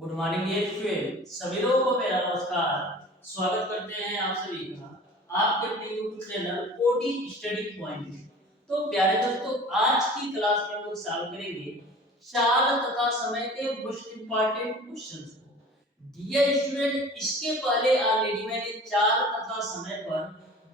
Good morning dear student, सभी लोगों को मेरा नमस्कार। स्वागत करते हैं आप सभी का आपके अपने YouTube channel OD study point. तो प्यारे दोस्तों, आज की क्लास में हम लोग सॉल्व करेंगे चाल तथा समय के मोस्ट इंपॉर्टेंट क्वेश्चंस को। डियर स्टूडेंट, इसके पहले ऑलरेडी मैंने चाल तथा समय पर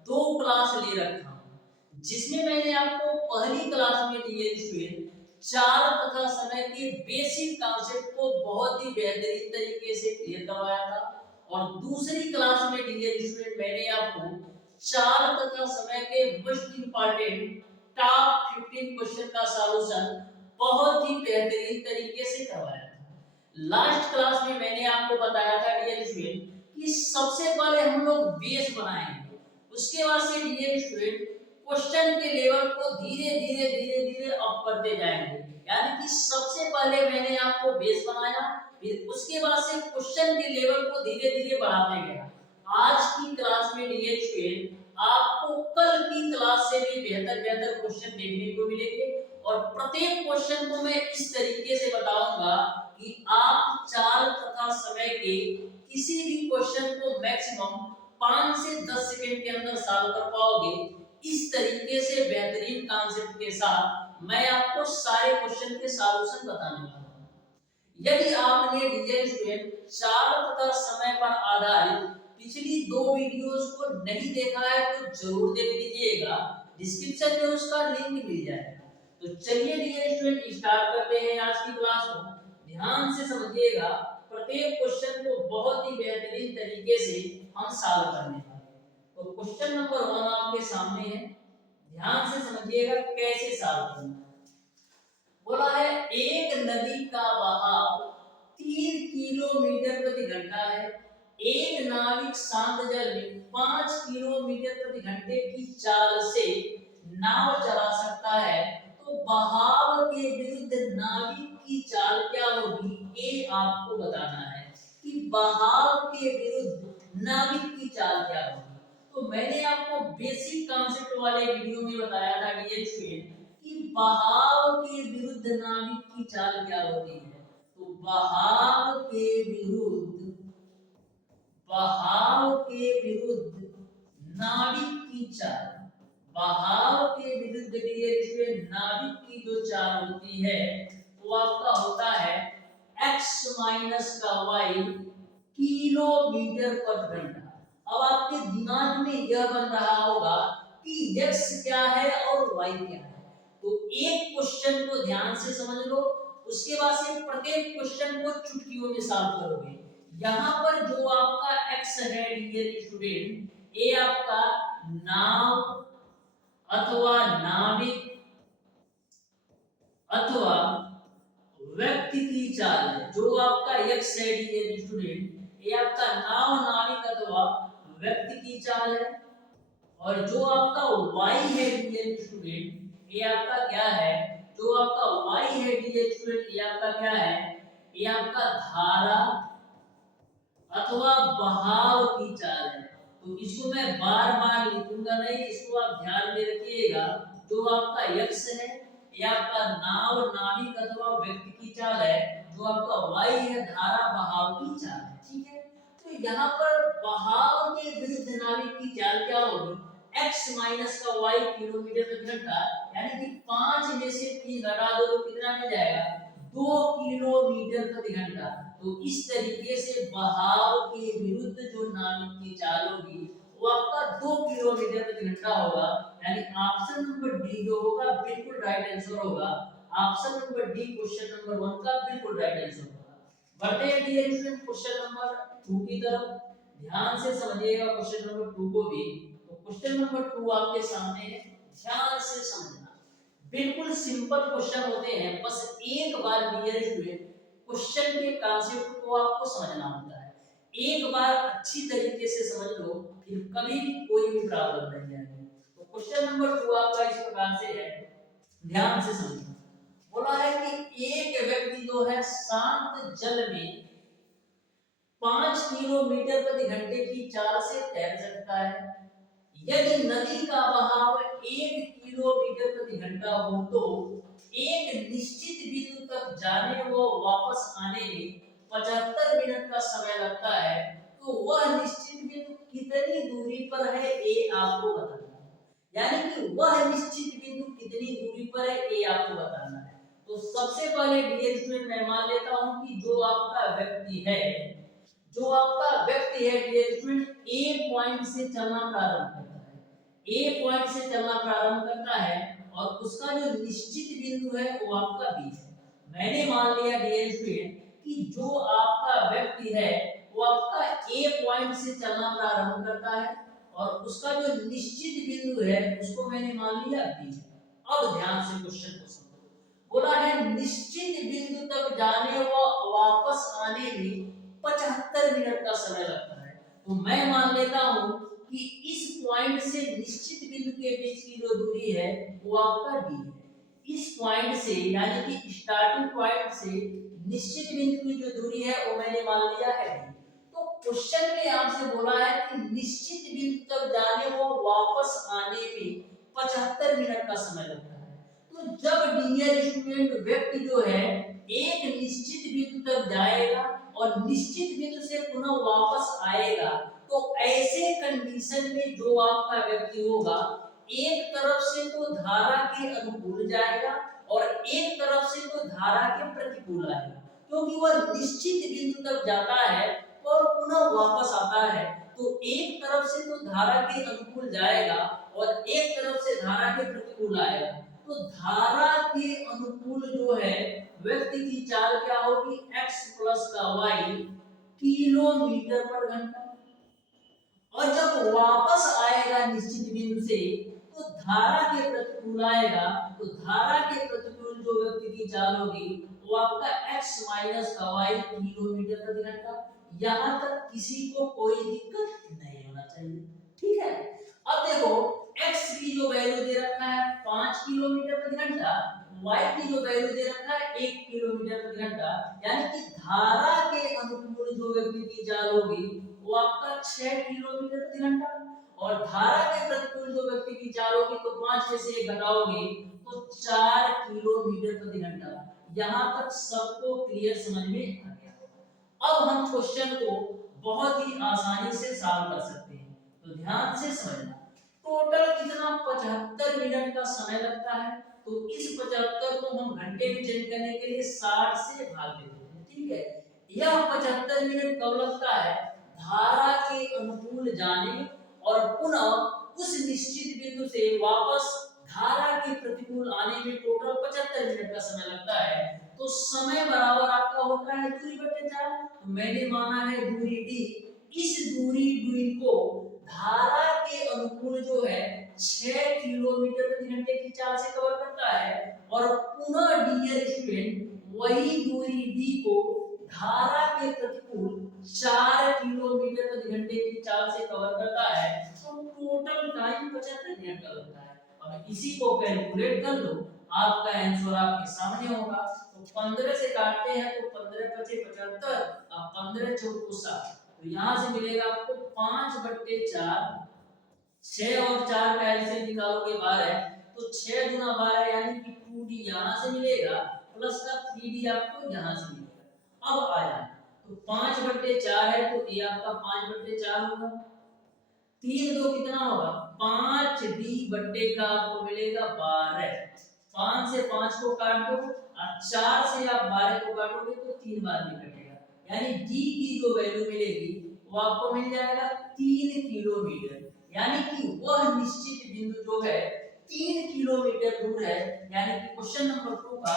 दो क्लास ले रखा हूं, जिसमें मैंने आपको पहली क्लास में डियर स्टूडेंट चाल तथा समय के बेसिक कॉन्सेप्ट को बहुत ही बेहतरीन तरीके से क्लियर करवाया था। और दूसरी क्लास में डियर स्टूडेंट मैंने आपको चाल तथा समय के मोस्ट इंपॉर्टेंट टॉप 15 क्वेश्चन का सॉल्यूशन बहुत ही बेहतरीन तरीके से करवाया था। लास्ट क्लास में मैंने आपको बताया था डियर स्टूडेंट कि सबसे पहले हम लोग बेस बनाएंगे, उसके बाद से डियर स्टूडेंट क्वेश्चन के लेवल को धीरे धीरे अप करते जाएंगे। यानी कि सबसे पहले मैंने आपको बेस बनाया, फिर उसके बाद से क्वेश्चन के लेवल को धीरे धीरे बढ़ाते गया। आज की क्लास में डियर स्टूडेंट आपको कल की क्लास से भी बेहतर बेहतर क्वेश्चन देखने को मिलेंगे और प्रत्येक क्वेश्चन को मैं इस तरीके से बताऊंगा कि आप चाल तथा समय के किसी भी क्वेश्चन को मैक्सिमम 5 से 10 सेकंड के अंदर सॉल्व कर पाओगे। इस तरीके से बेहतरीन कॉन्सेप्ट के साथ मैं आपको सारे क्वेश्चन के सॉल्यूशन बताने वाला हूं। यदि आपने डियर स्टूडेंट चाल तथा समय पर आधारित पिछली दो वीडियोस को नहीं देखा है तो जरूर देख लीजिएगा, डिस्क्रिप्शन में उसका लिंक मिल जाएगा। तो चलिए डियर स्टूडेंट स्टार्ट करते हैं आज की क्लास को। ध्यान से समझिएगा, प्रत्येक क्वेश्चन को बहुत ही बेहतरीन तरीके से हम सॉल्व करने वाले हैं। तो क्वेश्चन नंबर 1 आपके सामने है, ध्यान से समझिएगा कैसे सॉल्व करना है। बोला है एक नदी का बहाव 3 किलोमीटर प्रति घंटा है, एक नाविक शांत जल में 5 किलोमीटर प्रति घंटे की चाल से नाव चला सकता है, तो बहाव के विरुद्ध नाविक की चाल क्या होगी, ये आपको बताना है कि बहाव के विरुद्ध नाविक की चाल क्या होगी। तो मैंने आपको बेसिक कॉन्सेप्ट वाले वीडियो में बताया था डियर स्टूडेंट कि बहाव के विरुद्ध नाविक की चाल क्या होती है। तो बहाव के विरुद्ध नाविक की चाल, बहाव के विरुद्ध डियर स्टूडेंट नाविक की जो चाल होती है वो आपका होता है x माइनस का y किलोमीटर पर घंटा। अब आपके दिमाग में यह बन रहा होगा कि x क्या है और y क्या है। तो एक क्वेश्चन को ध्यान से समझ लो, उसके बाद से प्रत्येक क्वेश्चन को चुटकियों में सॉल्व करोगे। यहाँ पर जो आपका x है डियर स्टूडेंट, ये आपका नाव अथवा नाविक अथवा व्यक्ति की चाल है। जो आपका x है डियर स्टूडेंट, ये आपका नाव नाविक अथवा व्यक्ति की चाल है। और जो आपका y है डियर स्टूडेंट, ये आपका क्या है, जो आपका y है डियर स्टूडेंट, ये आपका क्या है, ये आपका धारा अथवा बहाव की चाल है। तो इसको मैं बार बार लिखूंगा नहीं, इसको आप ध्यान में रखिएगा। जो आपका x है ये आपका नाव नाविक अथवा व्यक्ति की चाल है, जो आपका y है धारा बहाव की चाल है। ठीक है, तो यहाँ पर बहाव के विरुद्ध नाविक की चाल क्या होगी, x माइनस का y किलोमीटर प्रति घंटा, यानी कि 5 में से 3 घटा दो तो कितना मिल जाएगा, 2 किलोमीटर प्रति घंटा। तो इस तरीके से बहाव के विरुद्ध जो नाविक की चाल होगी वो आपका 2 किलोमीटर प्रति घंटा होगा। यानी ऑप्शन नंबर डी जो होगा बिल्कुल राइट आंसर होगा। Option number D question number 1 का बिल्कुल राइट आंसर होगा। बढ़ते हैं डियर स्टूडेंट क्वेश्चन नंबर 2 की तरफ। ध्यान से समझिएगा क्वेश्चन नंबर 2 को भी। तो क्वेश्चन नंबर 2 आपके सामने है, ध्यान से समझना। बिल्कुल सिंपल क्वेश्चन होते हैं, बस एक बार डियर स्टूडेंट क्वेश्चन के कॉन्सेप्ट को आपको समझना होता है। एक बार अच्छी तरीके से समझ लो, फिर कभी भी कोई भी प्रॉब्लम नहीं आएगी। तो क्वेश्चन नंबर 2 आपका इस प्रकार से है, ध्यान से समझना। बोला है कि एक व्यक्ति जो है शांत जल में 5 किलोमीटर प्रति घंटे की चाल से तैर सकता है। यदि नदी का बहाव 1 किलोमीटर प्रति घंटा हो तो एक निश्चित बिंदु तक जाने व वापस आने में 75 मिनट का समय लगता है, तो वह निश्चित बिंदु कितनी दूरी पर है ये आपको बताना है। यानी कि वह निश्चित बिंदु कितनी दूरी पर है ये आपको बताना है। तो सबसे पहले डियर स्टूडेंट मैं मान लेता हूं कि जो आपका व्यक्ति है डियर स्टूडेंट ए पॉइंट से चलना प्रारंभ करता है, ए पॉइंट से चलना प्रारंभ करता है और उसका जो निश्चित बिंदु है वो आपका बी है। मैंने मान लिया डियर स्टूडेंट कि जो आपका व्यक्ति है वो आपका ए पॉइंट से चलना प्रारंभ करता है और उसका जो निश्चित बिंदु है उसको मैंने मान लिया बी है। अब ध्यान से क्वेश्चन को समझो। बोला है निश्चित बिंदु तक जाने व वापस आने में 75 मिनट का समय लगता है। तो मैं मान लेता हूं कि इस पॉइंट से निश्चित बिंदु के बीच की जो दूरी है वो आपका डी है। इस पॉइंट से यानी कि स्टार्टिंग पॉइंट से निश्चित बिंदु की जो दूरी है वो मैंने मान लिया है डी। तो क्वेश्चन में आपसे बोला है कि निश्चित बिंदु तक जाने व वापस आने में 75 मिनट का समय लगता है। तो जब डियर स्टूडेंट व्यक्ति जो है एक निश्चित बिंदु तक जाएगा और निश्चित बिंदु से पुनः वापस आएगा, तो ऐसे कंडीशन में जो आपका व्यक्ति होगा एक तरफ से तो धारा के अनुकूल जाएगा और एक तरफ से तो धारा के प्रतिकूल आएगा, क्योंकि वह निश्चित बिंदु तक जाता है और पुनः वापस आता है। तो एक तरफ से तो धारा के अनुकूल जाएगा और एक तरफ से धारा के प्रतिकूल आएगा। तो धारा के अनुकूल जो है व्यक्ति की चाल क्या होगी, x प्लस का y किलोमीटर पर घंटा। और जब वापस आएगा निश्चित बिंदु से तो धारा के प्रतिकूल आएगा, तो धारा के प्रतिकूल जो व्यक्ति की चाल होगी वो आपका x माइनस का y किलोमीटर प्रति घंटा। यहां तक किसी को कोई दिक्कत नहीं होना चाहिए, ठीक है। अब देखो x की जो वैल्यू दे रखा है 5 किलोमीटर प्रति घंटा, y की जो वैल्यू दे रखा है 1 किलोमीटर प्रति घंटा, यानी कि धारा के अनुकूल जो व्यक्ति की चाल होगी वो आपका 6 किलोमीटर प्रति घंटा और धारा के प्रतिकूल जो व्यक्ति की चाल होगी तो 5 में से 1 घटाओगे तो 4 किलोमीटर प्रति घंटा। यहां तक सबको क्लियर समझ में आ गया। अब हम क्वेश्चन को बहुत ही आसानी से सॉल्व कर सकते हैं, तो ध्यान से समझना। टोटल कितना 75 मिनट का समय लगता है, तो इस 75 को हम घंटे में चेंज करने के लिए 60 से भाग देते हैं, ठीक है। यह 75 मिनट कब लगता है, धारा के अनुकूल जाने और पुनः उस निश्चित बिंदु से वापस धारा के प्रतिकूल आने में टोटल 75 मिनट का समय लगता है। तो समय बराबर आपका होता है दूरी बटे 4। तो मैंने माना है दूरी डी, इस दूरी डी को धारा के अनुकूल जो है 6 किलोमीटर प्रति घंटे की चाल से कवर करता है और पुनः डियर स्टूडेंट वही दूरी डी को धारा के प्रतिकूल 4 किलोमीटर प्रति घंटे की चाल से कवर करता है। तो टोटल टाइम 75 मिनट का लगता है। अब इसी को कैलकुलेट कर लो, आपका आंसर आपके सामने होगा। तो 15 से काटते हैं तो 15 पचे 75 और 15 चौको 60, तो यहां से मिलेगा आपको 5/4। 6 और 4 का एलसीएम निकालोगे 12, तो 6 गुना 12 यानी कि 2d यहां से मिलेगा प्लस का 3d आपको यहां से मिलेगा। अब आया तो 5/4 है तो ये आपका 5/4 होगा। 3 2 कितना होगा 5d बट्टे का आपको मिलेगा 12। 5 से 5 को काट दो और 4 से आप 12 को काटोगे तो 3 बार में कटेगा, यानी d की जो वैल्यू मिलेगी वो आपको मिल जाएगा 3 किलोमीटर। यानी कि वह निश्चित बिंदु जो है 3 किलोमीटर दूर है, यानी कि क्वेश्चन नंबर 2 का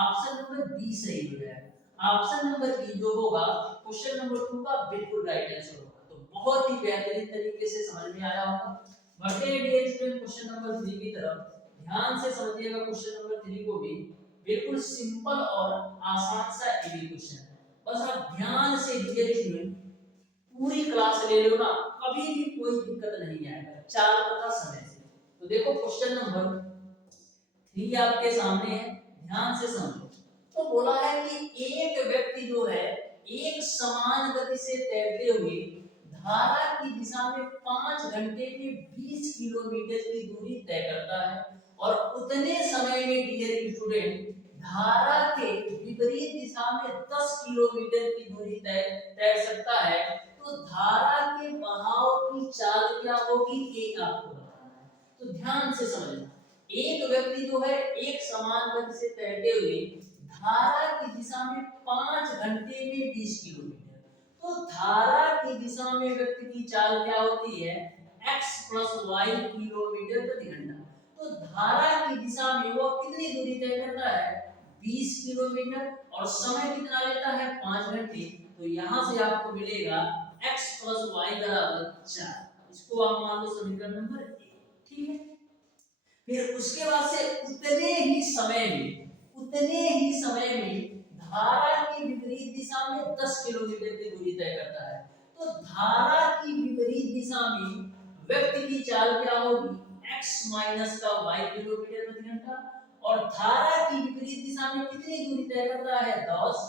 ऑप्शन नंबर बी सही हो जाएगा। ऑप्शन नंबर बी जो होगा क्वेश्चन नंबर 2 का बिल्कुल राइट आंसर होगा। तो बहुत ही बेहतरीन तरीके से समझ में आया होगा। बढ़ते हैं डियर स्टूडेंट क्वेश्चन नंबर 3 की तरफ। ध्यान से समझिएगा क्वेश्चन नंबर 3 को भी, बिल्कुल सिंपल और आसान सा ये क्वेश्चन है। बस आप ध्यान से डियर स्टूडेंट पूरी क्लास ले लो ना, कभी भी कोई दिक्कत नहीं आएगा चाल तथा समय से। तो देखो क्वेश्चन नंबर 3 आपके सामने है, ध्यान से समझो। तो बोला है कि एक व्यक्ति जो है एक समान गति से तैरते हुए धारा की दिशा में 5 घंटे में 20 किलोमीटर की दूरी तय करता है और उतने समय में डियर स्टूडेंट धारा के विपरीत दिशा में 10 किलोमीटर की दूरी तैर सकता है, तो धारा के बहाव की चाल क्या होगी, ये आपको बताना है। तो ध्यान से समझना, एक व्यक्ति जो है एक समान गति से तैरते हुए धारा की दिशा में 5 घंटे में 20 किलोमीटर, तो धारा की दिशा में व्यक्ति की चाल क्या होती है, x प्लस वाई किलोमीटर प्रति घंटा। तो धारा की दिशा में वो कितनी दूरी तय करता है, 20 किलोमीटर, और समय कितना लेता है, 5 घंटे। तो यहाँ से आपको मिलेगा x प्लस वाई बराबर 4। इसको आप मान लो समीकरण नंबर 1, ठीक है। फिर उसके बाद से उतने ही समय में धारा की विपरीत दिशा में 10 किलोमीटर की दूरी तय करता है। तो धारा की विपरीत दिशा में व्यक्ति की चाल क्या होगी, x माइनस का y किलोमीटर प्रति घंटा, और धारा की विपरीत दिशा में कितनी दूरी तय करता है, 10,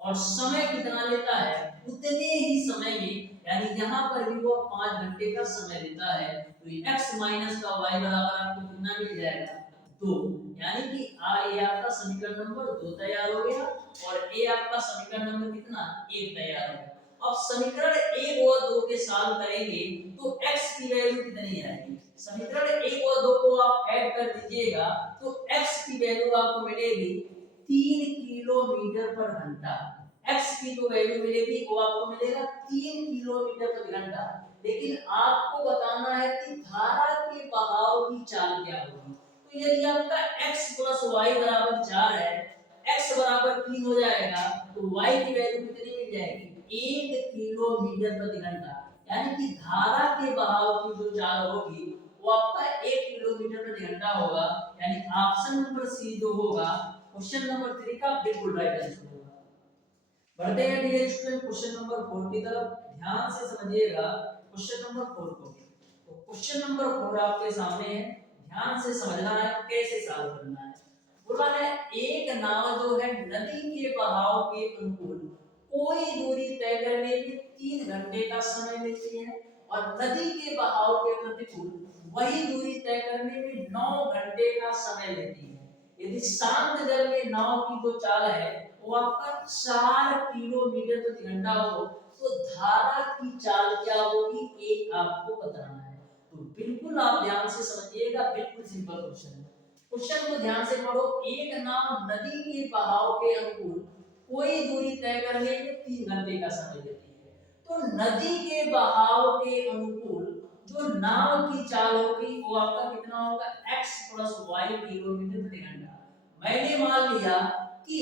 और समय कितना लेता है, उतने ही समय में, यानी यहाँ पर भी वो 5 घंटे का समय लेता है। तो x माइनस का y बराबर आपको कितना मिल जाएगा, 2, यानी कि ये आपका समीकरण नंबर 2 तैयार हो गया, और ए आपका समीकरण नंबर कितना, 1 तैयार हो गया। अब समीकरण 1 और 2 के सॉल्व करेंगे तो x की वैल्यू कितनी आएगी, समीकरण 1 और 2 को आप ऐड कर दीजिएगा तो x की वैल्यू आपको मिलेगी 3 किलोमीटर पर घंटा। x की जो वैल्यू मिलेगी वो आपको मिलेगा 3 किलोमीटर प्रति घंटा। लेकिन आपको बताना है कि धारा के बहाव की चाल क्या होगी। तो यदि आपका x प्लस वाई बराबर 4 है, x बराबर 3 हो जाएगा, तो y की वैल्यू कितनी मिल जाएगी, 1 किलोमीटर प्रति घंटा। यानी कि धारा के बहाव की जो चाल होगी वो आपका 1 किलोमीटर प्रति घंटा होगा। यानी ऑप्शन नंबर सी जो होगा क्वेश्चन नंबर 3 का बिल्कुल राइट आंसर होगा। बढ़ते हैं डियर स्टूडेंट क्वेश्चन नंबर 4 की तरफ। ध्यान से समझिएगा क्वेश्चन नंबर 4 को। तो क्वेश्चन नंबर 4 आपके सामने है, ध्यान से समझना है कैसे सॉल्व करना है। बोला है एक नाव जो है नदी के बहाव के अनुकूल कोई दूरी तय करने में 3 घंटे का समय लेती है, और नदी के बहाव के प्रतिकूल वही दूरी तय करने में 9 घंटे का समय लेती है। यदि शांत जल में नाव की जो चाल है वो आपका 4 किलोमीटर प्रति घंटा हो, तो धारा की चाल क्या होगी, ये आपको बताना है। तो बिल्कुल आप ध्यान से समझिएगा, बिल्कुल सिंपल क्वेश्चन है। क्वेश्चन को ध्यान से पढ़ो। एक नाव नदी के बहाव के अनुकूल कोई दूरी तय करने में 3 घंटे का समय लेती है। तो नदी के बहाव के अनुकूल जो नाव की चाल होगी वो आपका कितना होगा, x प्लस वाई किलोमीटर प्रति घंटा। मैंने मान लिया कि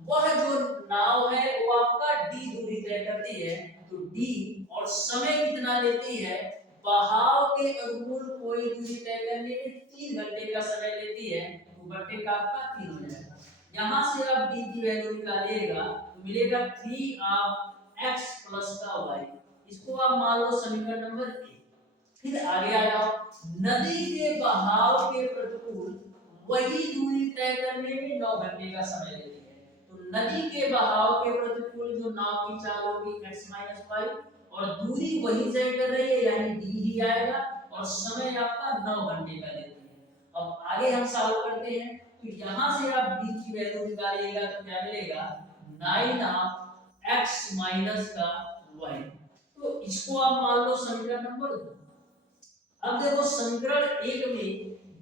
वह जो नाव है वो आपका d दूरी तय करती है, तो d, और समय कितना लेती है, बहाव के अनुकूल कोई दूरी तय करने में 3 घंटे का समय लेती है, तो घंटे का आपका 3 हो जाएगा। यहाँ से आप d की वैल्यू निकालिएगा तो मिलेगा 3 ऑफ x प्लस का y। इसको आप मान लो समीकरण नंबर 1। फिर आगे आ जाओ, नदी के बहाव के प्रतिकूल वही दूरी तय करने में 9 घंटे का समय लेती है। तो नदी के बहाव के प्रतिकूल जो नाव की चाल होगी x माइनस वाई, और दूरी वही तय कर रही है यानी d ही आएगा, और समय आपका 9 घंटे का लेती है। अब आगे हम सॉल्व करते हैं। तो यहाँ से आप d की वैल्यू निकालिएगा तो क्या मिलेगा, 9 ऑफ x माइनस का y। तो इसको आप मान लो समीकरण नंबर 2। अब देखो समीकरण 1 में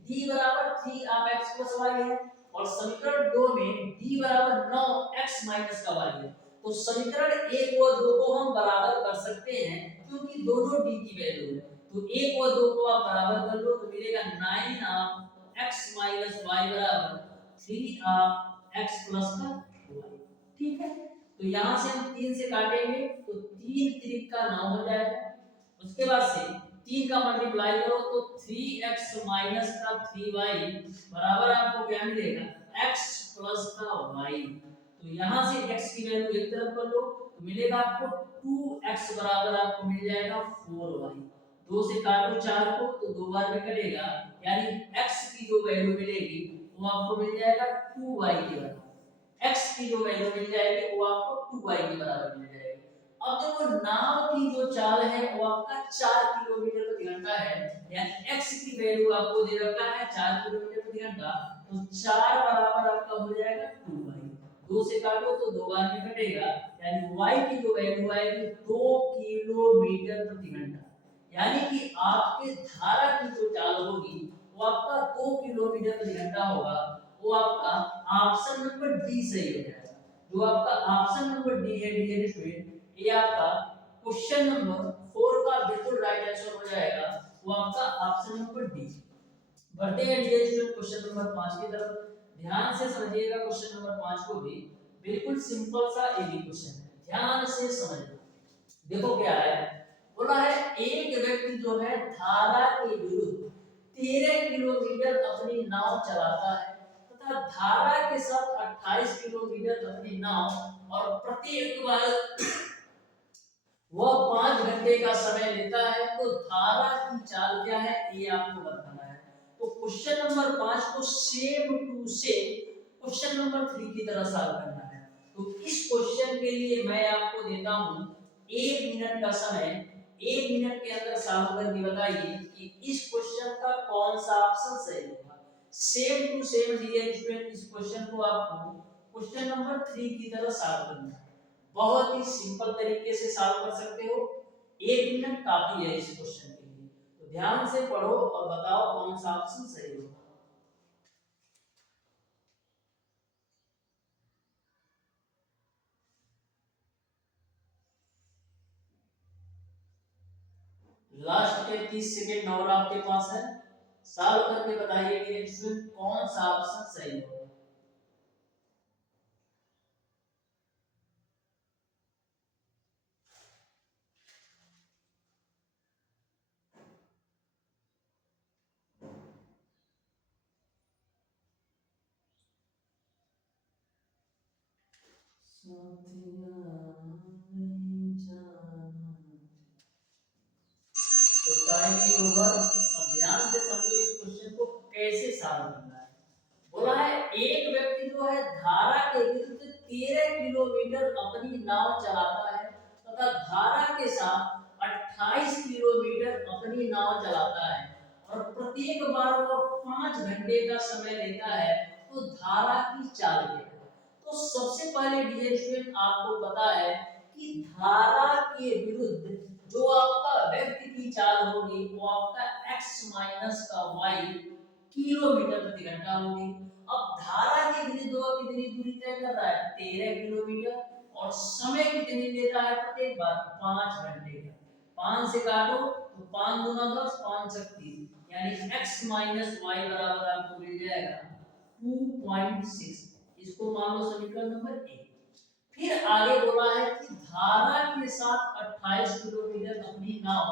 d बराबर 3 ऑफ x प्लस y है, और समीकरण 2 में d बराबर 9 x माइनस का y है। तो समीकरण 1 और 2 को हम बराबर कर सकते हैं क्योंकि दोनों d की वैल्यू है। तो 1 और 2 को आप बराबर कर लो तो मिलेगा 9 ऑफ x माइनस y बराबर 3 ऑफ x प्लस का y। ठीक है, तो यहाँ से हम 3 से काटेंगे तो 3 3 का 9 हो जाएगा। उसके बाद से 3 का मल्टीप्लाई करो तो 3x माइनस का 3y बराबर आपको क्या मिलेगा, x प्लस का y। तो यहाँ से x की वैल्यू एक तरफ कर लो तो मिलेगा आपको 2x बराबर आपको मिल जाएगा 4y। 2 से काटो 4 को तो 2 बार में कटेगा, यानी x की जो वैल्यू मिलेगी वो आपको मिल जाएगा 2y के बराबर। x की जो वैल्यू मिल जाएगी वो आपको 2y के बराबर मिल जाएगी। अब देखो नाव की जो चाल है वो आपका 4 किलोमीटर प्रति घंटा है, यानी x की वैल्यू आपको दे रखा है 4 किलोमीटर प्रति घंटा, तो 4 बराबर आपका हो जाएगा 2y। 2 से काटो तो 2 बार में कटेगा, यानी y की जो वैल्यू आएगी 2 किलोमीटर प्रति घंटा। यानी कि आपके धारा की जो चाल होगी वो आपका 2 किलोमीटर प्रति घंटा होगा। वो आपका ऑप्शन नंबर डी सही हो जाएगा। जो आपका ऑप्शन नंबर डी है डियर स्टूडेंट, ये आपका क्वेश्चन नंबर 4 का बिल्कुल राइट आंसर हो जाएगा। वो आपका ऑप्शन नंबर डी। बढ़ते हैं डियर स्टूडेंट क्वेश्चन नंबर 5 की तरफ। ध्यान से समझिएगा क्वेश्चन नंबर 5 को भी, बिल्कुल सिंपल सा इजी क्वेश्चन है, ध्यान से समझिए। देखो क्या है, बोला है एक व्यक्ति जो है धारा के विरुद्ध 13 किलोमीटर अपनी नाव चलाता है तथा धारा के साथ 28 किलोमीटर अपनी नाव, और प्रत्येक बार वह 5 घंटे का समय लेता है, तो धारा की चाल क्या है ये आपको बताना है। तो क्वेश्चन नंबर 5 को same to same question number 3 की तरह सॉल्व करना है। तो इस क्वेश्चन के लिए मैं आपको देता हूं 1 मिनट का समय। 1 मिनट के अंदर सॉल्व करके बताइए कि इस क्वेश्चन का कौन सा ऑप्शन सही होगा। Same to same dear student, इस क्वेश्चन को आपको क्वेश्चन नंबर 3 की तरह सॉल्व करना है। बहुत ही सिंपल तरीके से सॉल्व कर सकते हो, 1 मिनट काफी है इस क्वेश्चन के लिए। तो ध्यान से पढ़ो और बताओ कौन सा ऑप्शन सही होगा। लास्ट के 30 सेकंड और आपके पास है, सॉल्व करके बताइए कि इसमें कौन सा ऑप्शन सही होगा। तो टाइम ही ओवर। अब ध्यान से समझो इस क्वेश्चन को कैसे सॉल्व करना है। बोला है एक व्यक्ति जो है धारा के विरुद्ध 13 किलोमीटर अपनी नाव चलाता है तथा धारा के साथ 28 किलोमीटर अपनी नाव चलाता है, और प्रत्येक बार वो 5 घंटे का समय लेता है, तो धारा की चाल क्या है। तो सबसे पहले डियर स्टूडेंट आपको पता है कि धारा के विरुद्ध जो आपका व्यक्ति की चाल होगी वो आपका x माइनस का y किलोमीटर प्रति घंटा होगी। अब धारा के विरुद्ध वह कितनी दूरी तय कर रहा है 13 किलोमीटर, और समय कितनी लेता है प्रत्येक बार 5 घंटे का। 5 से काटो तो 5 गुना 10 5 36, यानी x माइनस y बराबर आपको मिल जाएगा 2.6। इसको मान लो समीकरण नंबर 1। फिर आगे बोला है कि धारा के साथ 28 किलोमीटर अपनी नाव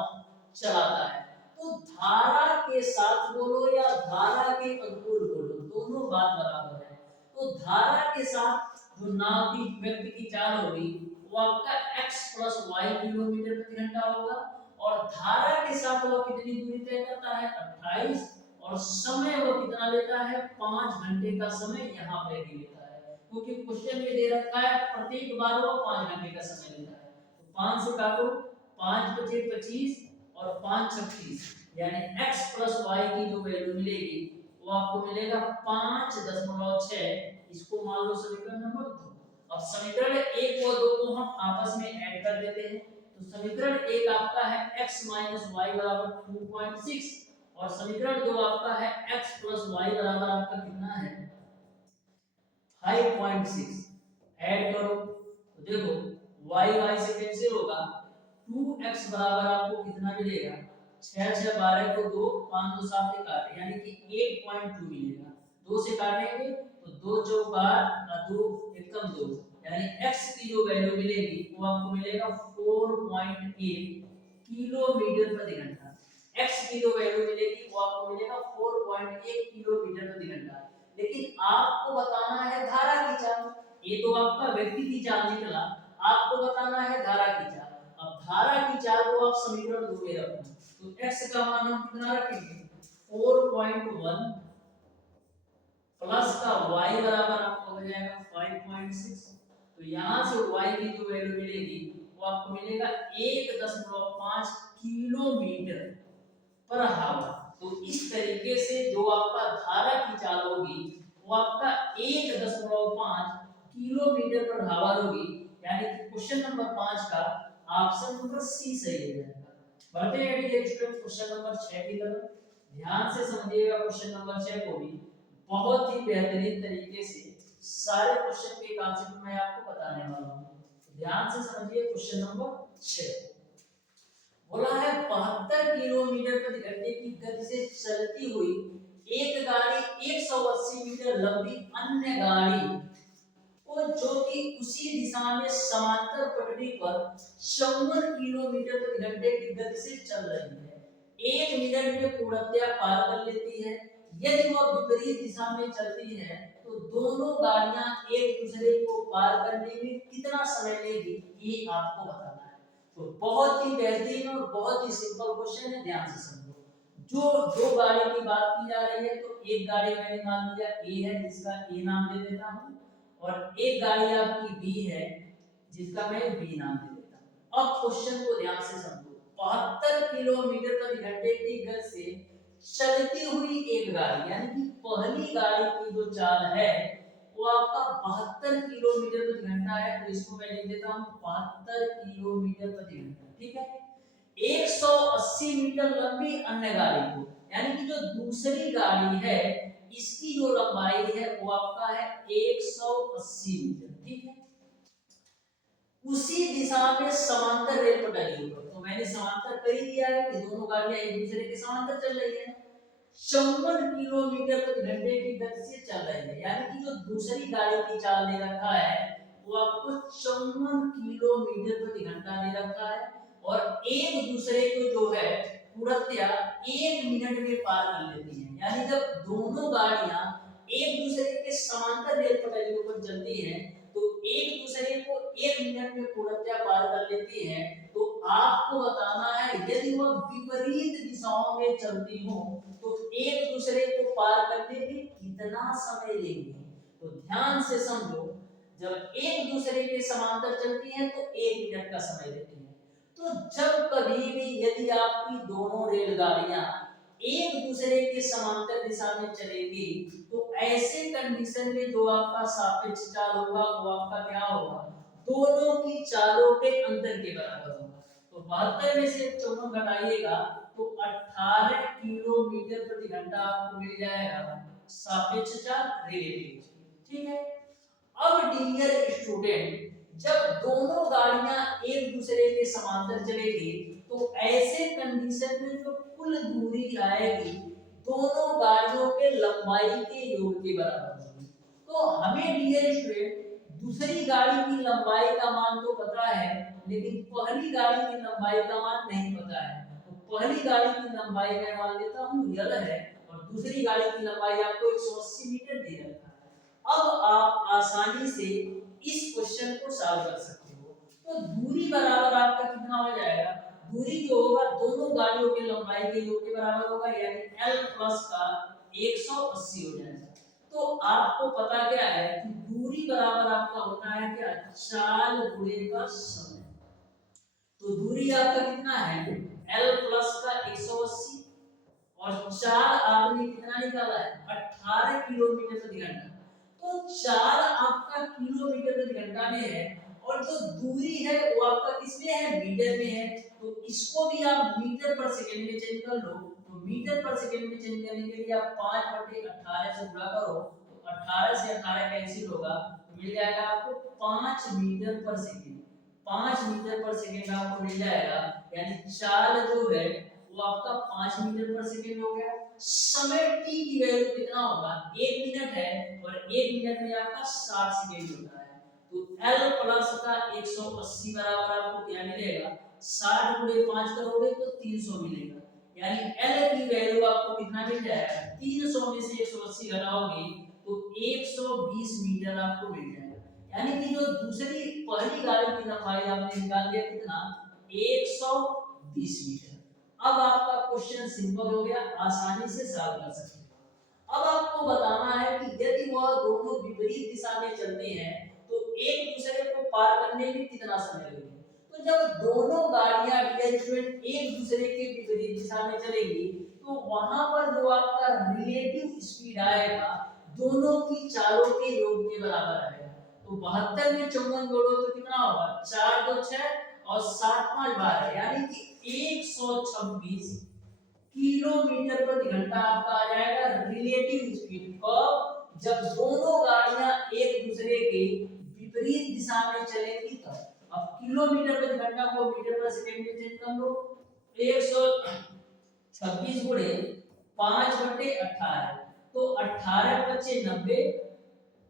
चलाता है। तो धारा के साथ बोलो या धारा के अनुकूल बोलो, दोनों बात बराबर है। तो धारा के साथ जो नाव की व्यक्ति की चाल होगी वो आपका x प्लस y किलोमीटर प्रति घंटा होगा, और धारा के साथ वो कितनी दूरी तय करता है 28, और समय वो कितना लेता है 5 घंटे का समय यहाँ पे भी लेता है, क्योंकि क्वेश्चन में दे रखा है प्रत्येक बार वो 5 घंटे का समय लेता है। तो 5 से काटो, 5 बचे 25 और 5 36, यानी x प्लस y की जो वैल्यू मिलेगी वो आपको मिलेगा 5.6। इसको मान लो समीकरण नंबर 2। अब समीकरण 1 और 2 को हम आपस में ऐड कर देते हैं। तो समीकरण 1 आपका है x माइनस y बराबर 2.6, और समीकरण 2 आपका है x प्लस y बराबर आपका कितना है 5.6। ऐड करो तो देखो y y से कैंसिल होगा, 2x बराबर आपको कितना मिलेगा 6 6 12 को 2 5 2 7 से काटे, यानी कि 8.2 मिलेगा। 2 से काटेंगे तो 2 चौक 8 2 एकम 2, यानी x की जो वैल्यू मिलेगी वो आपको मिलेगा 4.8 किलोमीटर प्रति घंटा। x की जो वैल्यू मिलेगी वो आपको मिलेगा 4.8 किलोमीटर प्रति घंटा। लेकिन आपको बताना है धारा की चाल। ये तो आपका व्यक्ति की चाल निकला, आपको बताना है धारा की चाल। अब धारा की चाल को आप समीकरण 2 में रखो, तो x का मान हम कितना रखेंगे 4.1 प्लस का y बराबर आपको हो जाएगा 5.6। तो यहां से y की जो वैल्यू मिलेगी वो आपको मिलेगा 1.5 किलोमीटर पर हावर। तो इस तरीके से जो आपका धारा की चाल होगी वो आपका 1.5 किलोमीटर पर हावर होगी, यानी कि क्वेश्चन नंबर 5 का ऑप्शन नंबर सी सही हो जाएगा। बढ़ते हैं डियर स्टूडेंट क्वेश्चन नंबर 6 की तरफ। ध्यान से समझिएगा क्वेश्चन नंबर 6 को भी, बहुत ही बेहतरीन तरीके से सारे क्वेश्चन के कॉन्सेप्ट मैं आपको बताने वाला हूं। ध्यान से समझिए क्वेश्चन नंबर 6। बोला है 72 किलोमीटर प्रति घंटे की गति से चलती हुई एक गाड़ी 180 मीटर लंबी अन्य गाड़ी को, जो कि उसी दिशा में समांतर पटरी पर 54 किलोमीटर प्रति घंटे की गति से चल रही है, 1 मिनट में पूर्णतया पार कर लेती है। यदि वह विपरीत दिशा में चलती है तो दोनों गाड़ियां एक दूसरे को पार करने में कितना समय लेगी, ये आपको बताना है। तो बहुत ही बेहतरीन और बहुत ही सिंपल क्वेश्चन है, ध्यान से समझो। जो दो गाड़ी की बात की जा रही है, तो एक गाड़ी मैंने मान लिया ए है, जिसका ए नाम दे देता हूं, और एक गाड़ी आपकी बी है, जिसका मैं बी नाम दे देता हूं। अब क्वेश्चन को ध्यान से समझो। 72 किलोमीटर प्रति घंटे की गति से चलती हुई एक गाड़ी, यानी कि पहली गाड़ी की जो चाल है वो आपका 72 किलोमीटर प्रति घंटा है, तो इसको मैं लिख देता हूं 72 किलोमीटर प्रति घंटा, ठीक है। 180 मीटर लंबी अन्य गाड़ी को, यानी कि जो दूसरी गाड़ी है इसकी जो लंबाई है वो आपका है 180 मीटर, ठीक है। उसी दिशा में समांतर रेल पटरी पर, तो मैंने समांतर कर ही दिया है कि दोनों गाड़ियां एक दूसरे के समांतर चल रही है। 54 किलोमीटर प्रति घंटे की गति से चल रही है, यानी कि जो दूसरी गाड़ी की चाल दे रखा है वो आपको 54 किलोमीटर प्रति घंटा दे रखा है, और एक दूसरे को जो है पूर्णतया 1 मिनट में पार कर लेती है। यानी जब दोनों गाड़ियां एक दूसरे के समांतर रेल पटरियों पर चलती हैं तो एक दूसरे को 1 मिनट में पूर्णतया पार कर लेती हैं। तो आपको बताना है यदि वह विपरीत दिशाओं में चलती हो तो एक दूसरे को पार करने में कितना समय लेंगे। तो ध्यान से समझो, जब एक दूसरे के समांतर चलती हैं तो 1 मिनट का समय लेती हैं। तो जब कभी भी यदि आपकी दोनों रेलगाड़ियां एक दूसरे के समांतर दिशा में चलेगी तो ऐसे कंडीशन में जो आपका सापेक्ष चाल होगा वो आपका क्या होगा, दोनों की चालों के अंतर के बराबर होगा। तो 72 में से 54 घटाइएगा तो 18 किलोमीटर प्रति घंटा आपको मिल जाएगा सापेक्ष चाल रिलेटिव, ठीक है। अब डियर स्टूडेंट, जब दोनों गाड़ियां एक दूसरे के समांतर चलेगी तो ऐसे कंडीशन में जो कुल दूरी आएगी दोनों गाड़ियों के लंबाई के योग के बराबर होगी। तो हमें डियर स्टूडेंट दूसरी गाड़ी की लंबाई का मान तो पता है, लेकिन पहली गाड़ी की लंबाई का मान नहीं पता है। तो पहली गाड़ी की लंबाई मैं मान लेता हूं L है, और दूसरी गाड़ी की लंबाई आपको 180 मीटर दे रखा है। अब आप आसानी से इस क्वेश्चन को सॉल्व कर सकते हो। तो दूरी बराबर आपका कितना हो जाएगा, दूरी जो होगा दोनों गाड़ियों के लंबाई के योग के बराबर होगा, यानी L प्लस का 180 हो जाएगा। तो आपको पता क्या है कि दूरी बराबर आपका होता है क्या, चाल गुणे का समय। तो दूरी आपका कितना है L प्लस का 180, और चाल आपने कितना निकाला है 18 किलोमीटर प्रति घंटा। तो चाल आपका किलोमीटर प्रति घंटा में है, और जो दूरी है वो आपका किसमें है, मीटर में है। तो इसको भी आप मीटर पर सेकंड में चेंज कर लो। तो मीटर पर सेकंड में चेंज करने के लिए आप 5/18 से गुणा करो, तो 18 से 18 कैंसिल होगा, तो मिल जाएगा आपको 5 मीटर पर सेकंड। 5 मीटर पर सेकंड आपको मिल जाएगा, यानी चाल जो है वो आपका 5 मीटर पर सेकंड हो गया। समय t की वैल्यू कितना होगा, 1 मिनट है, और 1 मिनट में आपका 60 सेकंड होता है। तो L प्लस का 180 बराबर आपको क्या मिलेगा, 60 गुणे 5 करोगे तो 300 मिलेगा। यानी L की वैल्यू आपको कितना मिल जाएगा, 300 में से 180 घटाओगे तो 120 मीटर आपको मिल जाएगा। यानी कि जो दूसरी पहली गाड़ी की लंबाई आपने निकाल लिया कितना, 120 मीटर। अब आपका क्वेश्चन सिंपल हो गया, आसानी से सॉल्व कर सकते हो। अब आपको बताना है कि यदि वह दोनों विपरीत दिशा में चलते हैं तो एक दूसरे को पार करने में कितना समय लगेगा। तो जब दोनों गाड़ियां एक दूसरे के विपरीत दिशा में चलेंगी तो वहां पर जो आपका रिलेटिव स्पीड आएगा दोनों की चालों के योग के बराबर आएगा। तो तो 72 में 54 जोड़ो तो कितना होगा, 4 2 6 और 7 5 12, यानी कि 126 किलोमीटर प्रति घंटा आपका आ जाएगा रिलेटिव स्पीड। कब, जब दोनों गाड़ियां एक दूसरे के विपरीत दिशा में चलेंगी तब। अब किलोमीटर प्रति घंटा को मीटर पर सेकंड में चेंज कर लो, 126 गुणे 5/18, तो 18 पच्चे 90,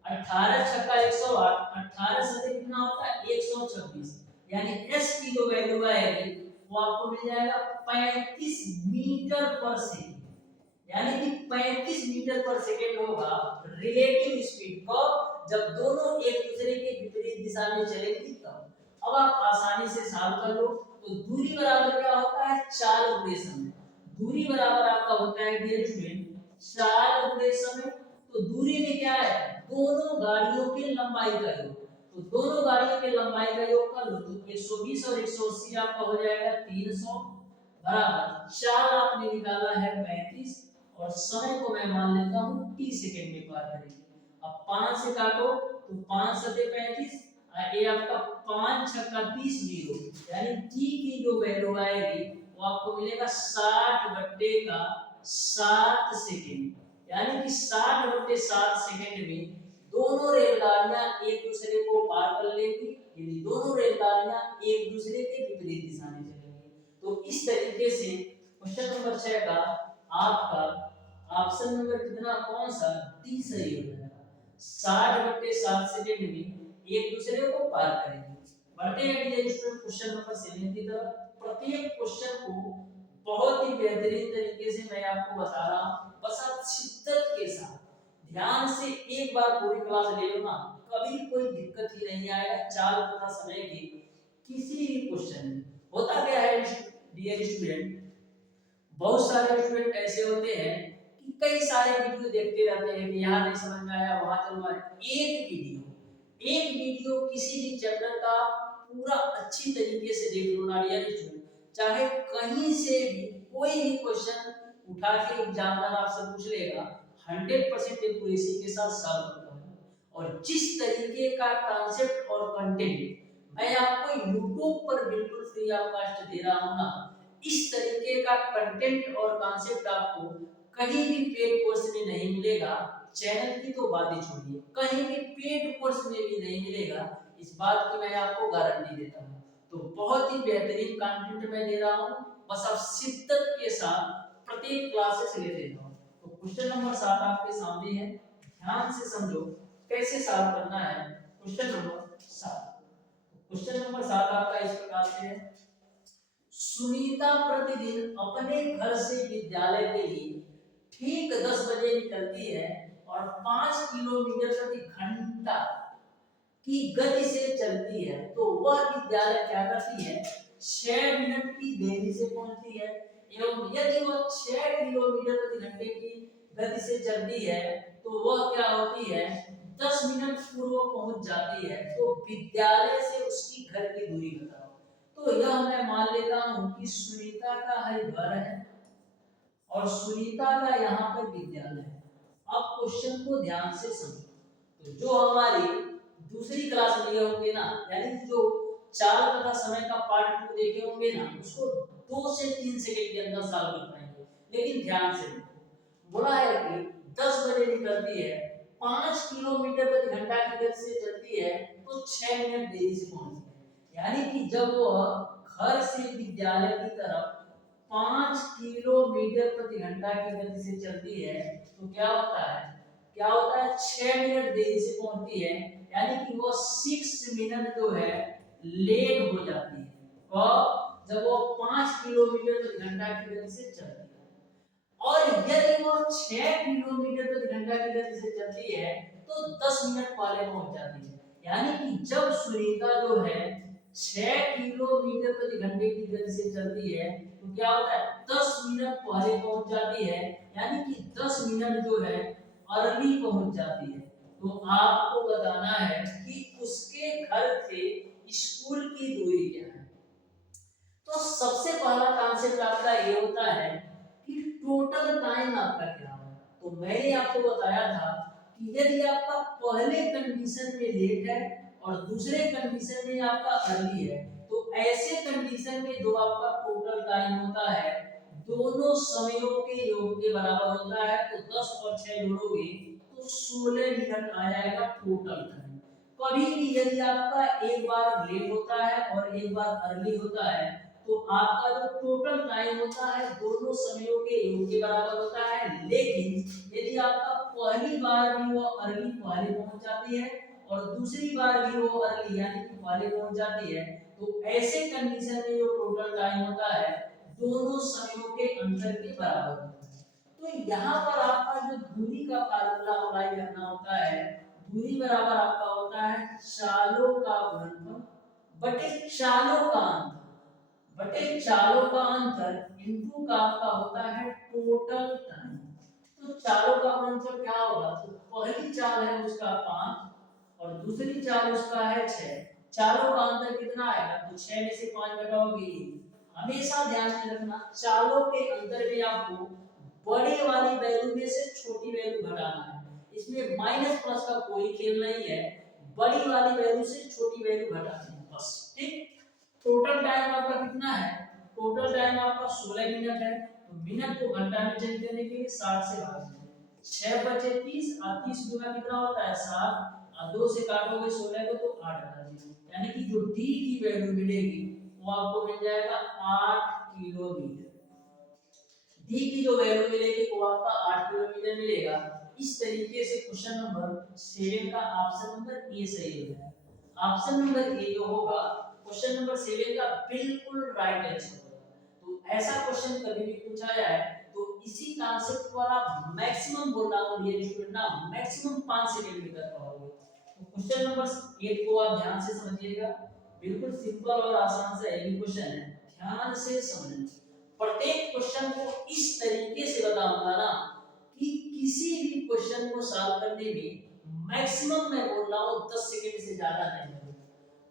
18 छक्का 108, 18 सतह कितना होता है 126, यानी s की जो वैल्यू आएगी वो आपको मिल जाएगा 35 मीटर पर सेकंड, यानी कि 35 मीटर पर सेकंड होगा रिलेटिव स्पीड। कब, जब दोनों एक दूसरे के विपरीत दिशा में चलेंगी तब। अब आप आसानी से सॉल्व कर लो, तो दूरी बराबर क्या होता है, 4 गुणे समय। दूरी बराबर आपका होता है डियर स्टूडेंट 4 गुणे समय। तो दूरी में क्या है, दोनों गाड़ियों की लंबाई का योग, तो दोनों गाड़ियों के लंबाई का योग कर लो, तो 120 और 180 आपका हो जाएगा 300 बराबर 4 आपने निकाला है 35, और समय को मैं मान लेता हूं t सेकंड में पार करेंगे। अब 5 से काटो तो 5 सते 35, ये आपका 5 छक्का 30 जीरो, यानी t की जो वैल्यू आएगी वो आपको मिलेगा 60/7 सेकंड, यानी कि 60/7 सेकंड में दोनों रेलगाड़ियां एक दूसरे को पार कर लेंगी, यदि दोनों रेलगाड़ियां एक दूसरे के विपरीत दिशा में चलेंगी। तो इस तरीके से क्वेश्चन नंबर 6 का आपका ऑप्शन नंबर कितना, कौन सा, डी सही हो जाएगा। 60/7 सेकंड में एक दूसरे को पार करेंगे। बढ़ते हैं डियर स्टूडेंट क्वेश्चन नंबर 7 की तरफ। प्रत्येक क्वेश्चन को बहुत ही बेहतरीन तरीके से मैं आपको बता रहा हूं, बस आप शिद्दत के साथ ध्यान से एक बार पूरी क्लास ले लो ना, कभी कोई दिक्कत ही नहीं आएगा चाल तथा समय के किसी भी क्वेश्चन में। होता क्या है डियर स्टूडेंट, बहुत सारे स्टूडेंट ऐसे होते हैं कि कई सारे वीडियो देखते रहते हैं कि यहाँ नहीं समझ में आया वहां चलो आए। एक वीडियो किसी भी चैप्टर का पूरा अच्छी तरीके से देख लो ना डियर स्टूडेंट, चाहे कहीं से भी कोई भी क्वेश्चन उठा के एग्जामिनर आपसे पूछ लेगा, 100% एक्यूरेसी के साथ सॉल्व करता हूं। और जिस तरीके का कॉन्सेप्ट और कंटेंट मैं आपको YouTube पर बिल्कुल फ्री ऑफ कॉस्ट दे रहा हूं ना, इस तरीके का कंटेंट और कॉन्सेप्ट आपको कहीं भी पेड कोर्स में नहीं मिलेगा। चैनल की तो बात ही छोड़िए, कहीं भी पेड कोर्स में भी नहीं मिलेगा, इस बात की मैं आपको गारंटी देता हूं। तो बहुत ही बेहतरीन कंटेंट मैं दे रहा हूं, बस आप शिद्दत के साथ प्रत्येक क्लासेस लेते जाओ। तो क्वेश्चन नंबर 7 आपके सामने है, ध्यान से समझो कैसे सॉल्व करना है। क्वेश्चन नंबर 7, क्वेश्चन नंबर 7 आपका इस प्रकार से है, सुनीता प्रतिदिन अपने घर से विद्यालय के लिए ठीक 10 बजे निकलती है और 5 किलोमीटर प्रति घंटा की गति से चलती है, तो वह विद्यालय क्या करती है, 6 मिनट की देरी से पहुंचती है। एवं यदि वह 6 किलोमीटर प्रति घंटे की गति से चलती है तो वह क्या होती है, 10 मिनट पूर्व पहुंच जाती है। तो विद्यालय से उसकी घर की दूरी बताओ। तो यह मैं मान लेता हूं कि सुनीता का है घर है और सुनीता का यहाँ पर विद्यालय है। अब क्वेश्चन को ध्यान से समझो, तो जो हमारी दूसरी क्लास लिए होंगे ना, यानी जो चाल तथा समय का पार्ट 2 देखे होंगे ना, उसको 2 से 3 सेकंड के अंदर सॉल्व कर पाएंगे। लेकिन ध्यान से बोला है कि 10 बजे निकलती है, 5 किलोमीटर प्रति घंटा की गति से चलती है, तो 6 मिनट देरी से पहुंचती है। यानी कि जब वह घर से विद्यालय की तरफ 5 किलोमीटर प्रति घंटा की गति से चलती है तो क्या होता है, 6 मिनट देरी से पहुंचती है, यानी कि वो 6 मिनट जो है लेट हो जाती है। और जब वो 5 किलोमीटर प्रति घंटा की गति से चलती है, और यदि वो 6 किलोमीटर प्रति घंटा की गति से चलती है तो 10 मिनट पहले पहुंच जाती है। यानी कि जब सुनीता जो है 6 किलोमीटर प्रति घंटे की गति से चलती है तो क्या होता है, 10 मिनट पहले पहुंच जाती है, यानी कि 10 मिनट जो है अर्ली पहुंच जाती है। तो आपको बताना है कि उसके घर से स्कूल की दूरी क्या है। तो सबसे पहला कॉन्सेप्ट आपका ये होता है कि टोटल टाइम आपका क्या होगा। तो मैंने आपको बताया था कि यदि आपका पहले कंडीशन में लेट है और दूसरे कंडीशन में आपका अर्ली है, तो ऐसे कंडीशन में जो आपका टोटल टाइम होता है दोनों समयों के योग के बराबर होता है। तो 10 और 6 जोड़ोगे तो 16 मिनट आ जाएगा टोटल टाइम। कभी भी यदि आपका एक बार लेट होता है और एक बार अर्ली होता है तो आपका जो टोटल टाइम होता है दोनों समयों के योग के बराबर होता है। लेकिन यदि आपका पहली बार भी वो अर्ली पहले पहुंच जाती है और दूसरी बार भी वो अर्ली यानी कि पहले पहुंच जाती है, तो ऐसे कंडीशन में जो टोटल टाइम होता है दोनों समयों के अंतर के बराबर होता है। तो यहाँ पर आपका जो दूरी का फार्मूला अप्लाई करना होता है, दूरी बराबर आपका होता है चालों का गुणनफल बटे चालों का अंतर बटे चालों का अंतर इनटू का आपका होता है टोटल टाइम। तो चालों का गुणनफल क्या होगा? तो पहली चाल है उसका 5 और दूसरी चाल उसका है 6। चालों का अंतर कितना आएगा? तो 6 में से 5 घटाओगे। हमेशा ध्यान में रखना चालों के अंतर में आपको बड़े वाली वैल्यू में से छोटी वैल्यू घटाना है। इसमें माइनस प्लस का कोई खेल नहीं है, बड़ी वाली वैल्यू से छोटी वैल्यू घटानी है बस। ठीक। टोटल टाइम आपका कितना है? टोटल टाइम आपका 16 मिनट है। तो मिनट को घंटा में चेंज करने के लिए 60 से भाग दीजिए। 6 बचे 30 और 30 गुना कितना होता है? 7 और 2 से काटोगे 16 को तो 8 आ जाएगा। यानी कि जो डी की वैल्यू मिलेगी वो आपको मिल जाएगा 8 किलोमीटर। डी की जो वैल्यू मिलेगी वो आपका 8 किलोमीटर मिलेगा। इस तरीके से क्वेश्चन नंबर 7 का ऑप्शन नंबर ए सही हो जाएगा। ऑप्शन नंबर ए जो होगा क्वेश्चन नंबर 7 का बिल्कुल राइट आंसर होगा। तो ऐसा क्वेश्चन कभी भी पूछा जाए तो इसी कॉन्सेप्ट पर आप मैक्सिमम बोल रहा हूं ये स्टूडेंट ना मैक्सिमम 5 सेकंड में कर पाओगे। तो क्वेश्चन नंबर 8 को आप ध्यान से समझिएगा। बिल्कुल सिंपल और आसान सा ये क्वेश्चन है, ध्यान से समझना। प्रत्येक क्वेश्चन को इस तरीके से बताऊंगा ना कि किसी भी क्वेश्चन को सॉल्व करने में मैक्सिमम मैं बोल रहा हूं 10 सेकंड से ज्यादा नहीं लगेगा।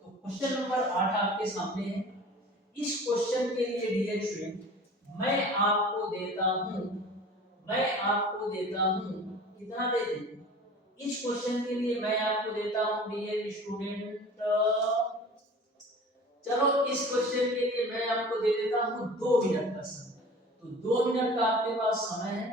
तो क्वेश्चन नंबर 8 आपके सामने है। इस क्वेश्चन के लिए डियर स्टूडेंट मैं आपको देता हूं कितना दे दूं? इस क्वेश्चन के लिए मैं आपको देता हूं डियर स्टूडेंट, चलो इस क्वेश्चन के लिए मैं आपको दे देता हूं 2 मिनट का समय। तो 2 मिनट का आपके पास समय है।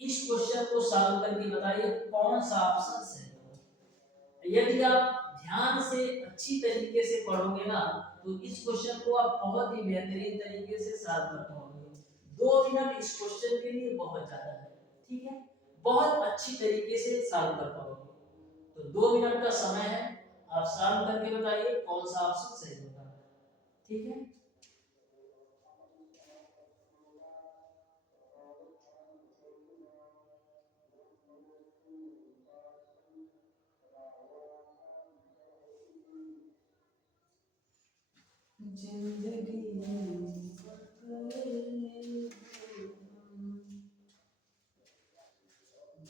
इस क्वेश्चन को सॉल्व करके बताइए कौन सा ऑप्शन सही है। यदि आप ध्यान से अच्छी तरीके से पढ़ोगे ना तो इस क्वेश्चन को आप बहुत ही बेहतरीन तरीके से सॉल्व कर पाओगे। 2 मिनट इस क्वेश्चन के लिए बहुत ज्यादा है, ठीक है, बहुत अच्छी तरीके से सॉल्व कर पाओगे। तो 2 मिनट का समय है, आप सॉल्व करके बताइए कौन सा ऑप्शन सही होगा, ठीक है। जिंदगी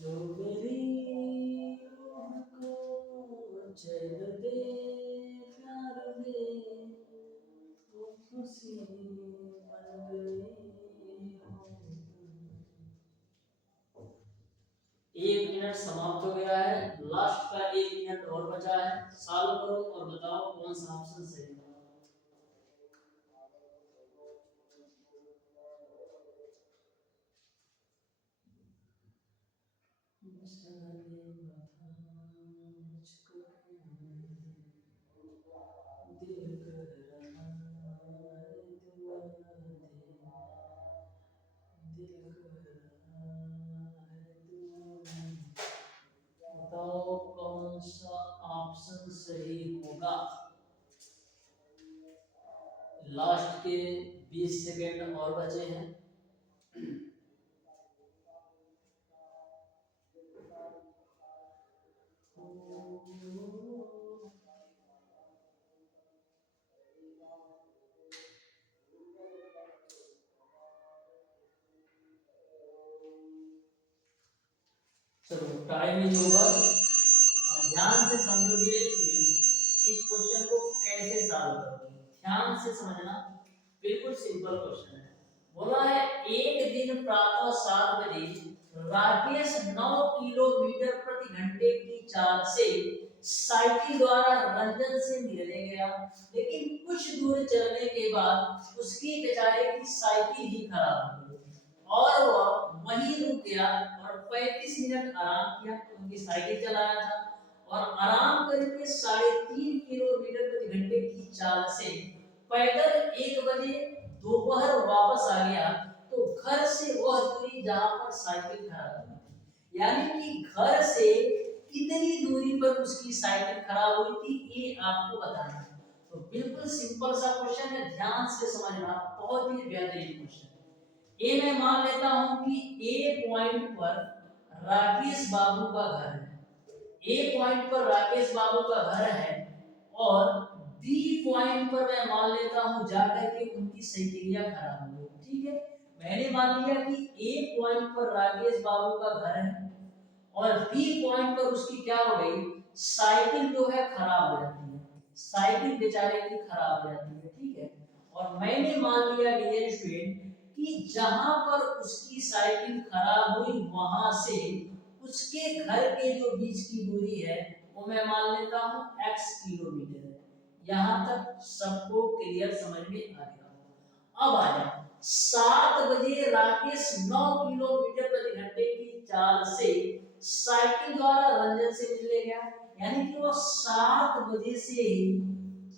जो मेरी रूह को चैन दे प्यार दे वो खुशी बन गई हो। 1 मिनट समाप्त हो गया है, लास्ट का 1 मिनट और बचा है। सॉल्व करो और बताओ कौन सा ऑप्शन सही है। बताओ कौन सा ऑप्शन सही होगा। लास्ट के 20 सेकेंड और बचे हैं। चलो टाइम इज ओवर। अब ध्यान से समझोगे इस क्वेश्चन को कैसे सॉल्व करोगे, ध्यान से समझना। बिल्कुल सिंपल क्वेश्चन है। बोला है एक दिन प्रातः 7 बजे राकेश 9 किलोमीटर प्रति घंटे की चाल से साइकिल द्वारा रंजन से मिलने गया, लेकिन कुछ दूर चलने के बाद उसकी बेचारे की साइकिल ही खराब हो गई और वह वहीं रुक गया और 35 मिनट आराम किया। उनकी साइकिल चलाया था और आराम करके 3.5 किलोमीटर प्रति घंटे की चाल से पैदल 1 बजे दोपहर वापस आ गया। तो घर से वह दूरी जहां पर साइकिल खराब हुई थी, यानी कि घर से कितनी दूरी पर उसकी साइकिल खराब हुई थी, ये आपको बताना है। तो बिल्कुल सिंपल सा क्वेश्चन है, ध्यान से समझना, बहुत ही बेहतरीन क्वेश्चन है। ए मैं मान लेता हूं कि ए पॉइंट पर राकेश बाबू का घर है, ए पॉइंट पर राकेश बाबू का घर है और बी पॉइंट पर मैं मान लेता हूं जाकर के उनकी साइकिलिया खराब हो गई। ठीक है, मैंने मान लिया कि ए पॉइंट पर राकेश बाबू का घर है और बी पॉइंट पर उसकी क्या हो गई, साइकिल जो है खराब हो जाती है, साइकिल बेचारे की खराब हो जाती है। ठीक है, और मैंने मान लिया डियर स्टूडेंट कि जहां पर उसकी साइकिल खराब हुई वहां से उसके घर के जो बीच की दूरी है वो मैं मान लेता हूं x किलोमीटर है। यहां तक सबको क्लियर समझ में आ गया। अब आ जाओ, 7 बजे राकेश 9 किलोमीटर प्रति घंटे की चाल से साइकिल द्वारा रंजन से मिलने गया, यानी कि वो 7 बजे से ही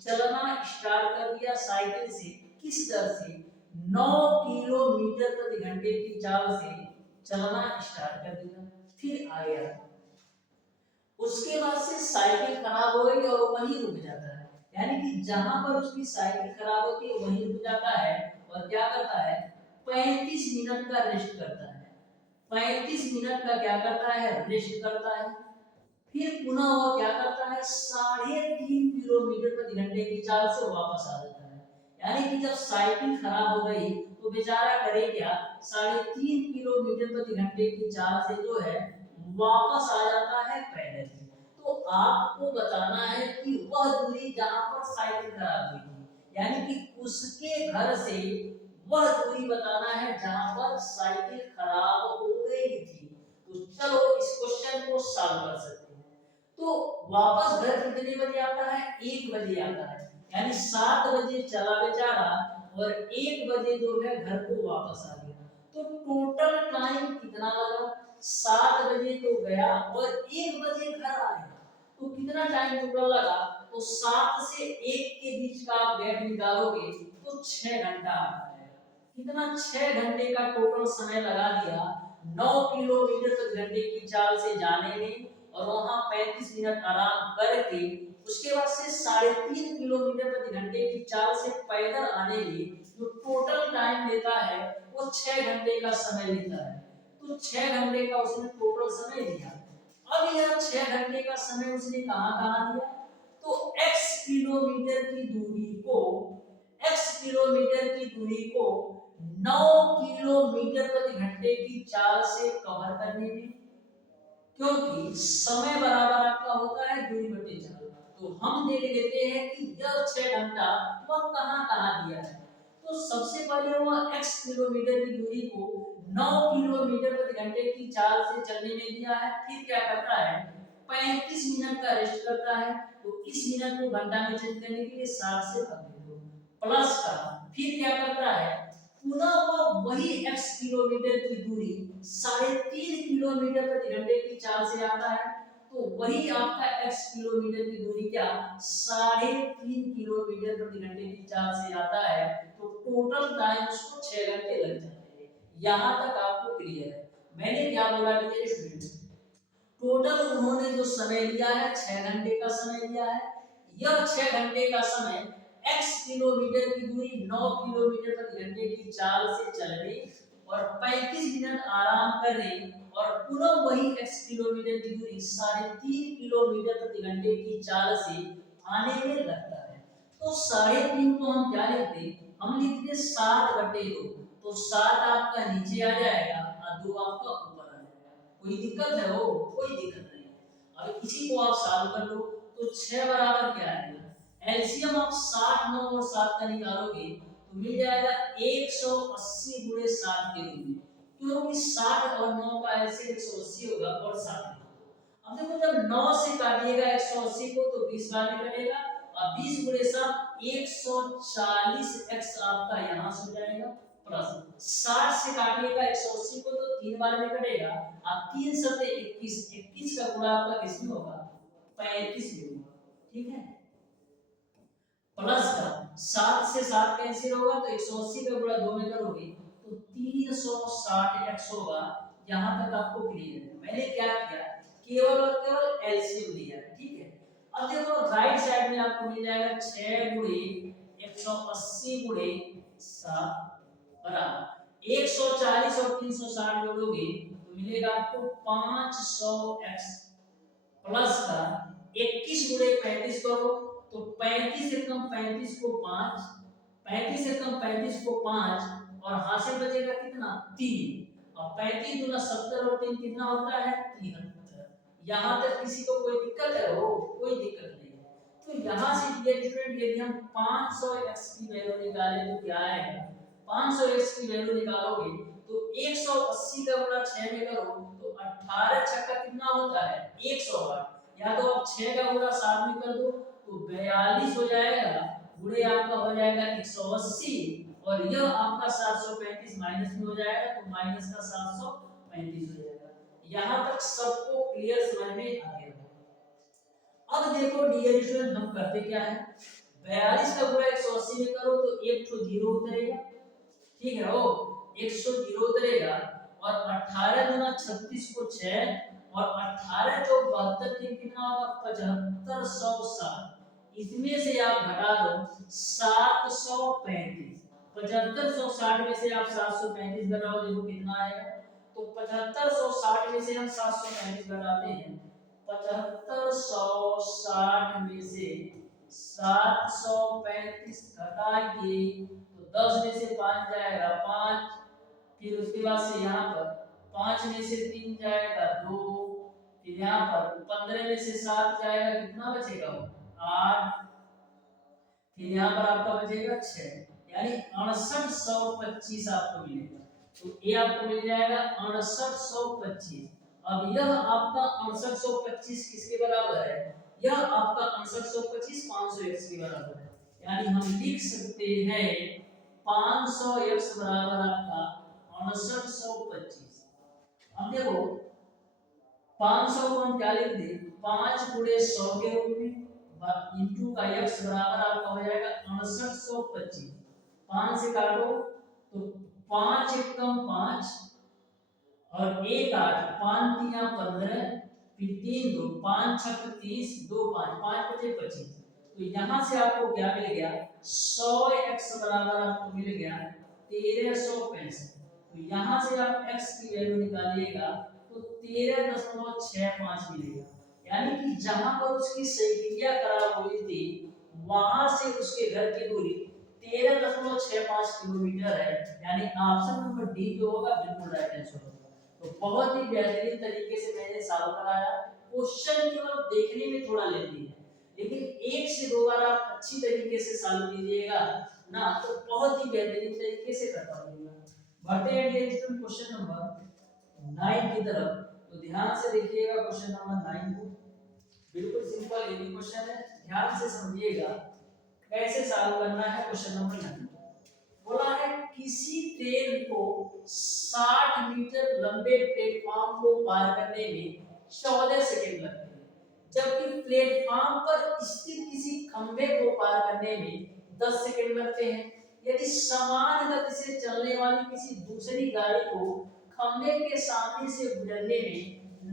चलना स्टार्ट कर दिया साइकिल से। किस दर से, 9 किलोमीटर प्रति घंटे की चाल से चलना स्टार्ट कर दिया। फिर आ गया, उसके बाद से साइकिल खराब हो गई और वहीं रुक जाता है, यानी कि जहां पर उसकी साइकिल खराब होती है वहीं रुक जाता है और क्या करता है, 35 मिनट का रेस्ट करता है। 35 मिनट का क्या करता है, रेस्ट करता है। फिर पुनः वो क्या करता है, 3.5 किलोमीटर प्रति घंटे की चाल से वापस आ जाता है। यानी कि जब साइकिल खराब हो गई तो बेचारा करे क्या, 3.5 किलोमीटर प्रति घंटे की चाल से जो है वापस आ जाता है पैदल। तो आपको बताना है कि वह दूरी जहां पर साइकिल खराब हुई थी, यानी कि उसके घर से वह दूरी बताना है जहां पर साइकिल खराब हो गई थी। तो चलो इस क्वेश्चन को सॉल्व कर सकते हैं। तो वापस घर कितने बजे आता है, 1 बजे आता है, यानी 7 बजे चला बेचारा और 1 बजे जो है घर को वापस आ गया। तो टोटल टाइम कितना लगा, 7 बजे तो गया और 1 बजे घर आ गया। तो कितना टाइम टोटल लगा, तो 7 से 1 के बीच का आप गैप निकालोगे तो 6 घंटा आता है। कितना, 6 घंटे का टोटल समय लगा दिया 9 किलोमीटर प्रति घंटे की चाल से जाने में और वहां 35 मिनट आराम करके उसके बाद से 3.5 किलोमीटर प्रति घंटे की चाल से पैदल आने में जो टोटल टाइम लेता है वो 6 घंटे का समय लेता है। तो 6 घंटे का उसने टोटल समय लिया। अब यह 6 घंटे का समय उसने कहां लिया, तो x किलोमीटर की दूरी को 9 किलोमीटर प्रति घंटे की चाल से कवर करने में, क्योंकि समय बराबर आपका होता है दूरी बटे चाल। तो हम देख लेते हैं कि यह 6 घंटा वह कहां दिया है। तो सबसे पहले वह x किलोमीटर की दूरी को 9 किलोमीटर प्रति घंटे की चाल से चलने में दिया है। फिर क्या करता है, 35 मिनट का रेस्ट करता है। तो इस मिनट को घंटा में चेंज करने के लिए 7 से भाग दो प्लस का, फिर क्या करता है, पुनः वह वही x किलोमीटर की दूरी 3.5 किलोमीटर प्रति घंटे की चाल से आता है। तो वही आपका x किलोमीटर की दूरी क्या, 3.5 किलोमीटर प्रति घंटे की चाल से आता है। तो टोटल टाइम उसको 6 घंटे लग जाते हैं। यहां तक आपको क्लियर है। मैंने क्या बोला डियर स्टूडेंट, टोटल उन्होंने जो समय लिया है 6 घंटे का समय लिया है। यह 6 घंटे का समय x किलोमीटर की दूरी 9 किलोमीटर प्रति घंटे की चाल से चलने और 35 मिनट आराम करने और पुनः वही x किलोमीटर की दूरी 3.5 किलोमीटर प्रति घंटे की चाल से आने में लगता है। तो 3.5 को हम क्या लिखते, हम लिखते 7/2। तो 7 आपका नीचे आ जाएगा और 2 आपका ऊपर आ जाएगा। कोई दिक्कत है, वो कोई दिक्कत नहीं है। अब इसी को आप सॉल्व कर लो तो 6 बराबर क्या आएगा, एलसीएम आप 7, 9 और 7 का निकालोगे तो मिल जाएगा 180 गुणे 7 के रूप में, क्योंकि 60 और 9 का ऐसे 180 होगा और 7। अब देखो जब 9 से काटिएगा 180 को तो 20 बार निकलेगा, और 20 गुणे 7 140 x आपका यहाँ से हो जाएगा, प्लस 60 से काटिएगा 180 को तो 3 बार निकलेगा, अब 3 सते 21, 21 का गुणा आपका किसमें होगा, 35 में होगा, ठीक है। प्लस का 7 से 7 कैंसिल होगा तो 180 का गुणा 2 में करोगे तो 360 x होगा। यहाँ तक आपको क्लियर है। मैंने क्या किया, केवल और केवल एलसीएम लिया है, ठीक है। अब देखो राइट साइड में आपको मिल जाएगा 6 गुणे 180 गुणे 7 बराबर 140 और 360 जोड़ोगे तो मिलेगा आपको 500x, प्लस का 21 गुणे 35 करो तो 35 से कम 35 को 5, 35 से कम 35 को 5 और हासिल बचेगा कितना 3, और 35 गुना 70 और 3 कितना होता है 73। यहाँ तक किसी को कोई दिक्कत है? हो कोई दिक्कत नहीं है। तो यहाँ से डियर स्टूडेंट यदि हम 500x की वैल्यू निकालें तो क्या आएगा, 500x की वैल्यू निकालोगे तो 180 का गुणा 6 में करो तो 18 छक्का कितना होता है 108, या तो आप 6 का गुणा 7 में कर दो तो 42 हो जाएगा, गुणे आपका हो जाएगा 180 और यह आपका 735 माइनस में हो जाएगा तो माइनस का 735 हो जाएगा। यहाँ तक सबको क्लियर समझ में आ गया। अब देखो डियर स्टूडेंट हम करते क्या है, 42 का गुणा 180 में करो तो एक तो 0 उतरेगा, ठीक है, वो 100 0 उतरेगा, और 18 गुना 36 को 6 और 18 जो 72 के कितना होगा 7560, इसमें से आप घटा दो 735, 7560 में से आप 735 घटाओ, देखो कितना आएगा, तो 7560 में से हम 735 घटाते हैं, 7560 में से 735 घटाएंगे तो 10 में से 5 जाएगा 5, फिर उसके बाद से यहाँ पर 5 में से 3 जाएगा 2, फिर यहाँ पर 15 में से 7 जाएगा कितना बचेगा 8, फिर यहाँ पर आपका बचेगा 6, यानी 6825 आपको मिलेगा। तो ये आपको मिल जाएगा 6825। अब यह आपका 6825 किसके बराबर है, यह आपका 6825 500x के बराबर है, यानी हम लिख सकते हैं 500x बराबर आपका 6825। अब देखो 500 को हम क्या लिख दे 5 गुणे 100 के रूप में इंटू का x बराबर आपका हो जाएगा 6825, 5 से काटो तो 5 एकम 5 और 1 8, 5 3 15, फिर 3 2, 5 6 30, 2 5, 5 बचे 25। तो यहाँ से आपको क्या मिल गया 100x बराबर आपको मिल गया 1365। तो यहाँ से आप x की वैल्यू निकालिएगा तो 13.65 मिलेगा, यानी कि जहां पर उसकी सैकिया खराब हुई थी वहां से उसके घर की दूरी 13.65 किलोमीटर है, यानी ऑप्शन नंबर डी जो होगा बिल्कुल राइट आंसर होगा। तो बहुत ही बेहतरीन तरीके से मैंने सॉल्व कराया। क्वेश्चन केवल देखने में थोड़ा लेती है, लेकिन एक से दो बार आप अच्छी तरीके से सॉल्व कीजिएगा ना तो बहुत ही बेहतरीन तरीके से कर पाइएगा। बढ़ते हैं डियर स्टूडेंट क्वेश्चन नंबर 9 की तरफ। तो ध्यान से देखिएगा क्वेश्चन नंबर 9 को, बिल्कुल सिंपल ये क्वेश्चन है, ध्यान से समझिएगा कैसे सॉल्व करना है। क्वेश्चन नंबर 9 बोला है किसी ट्रेन को 60 मीटर लंबे प्लेटफॉर्म को पार करने में 14 सेकंड लगते हैं, जबकि प्लेटफॉर्म पर स्थित किसी खंभे को पार करने में 10 सेकंड लगते हैं। यदि समान गति से चलने वाली किसी दूसरी गाड़ी को खंभे के सामने से गुजरने में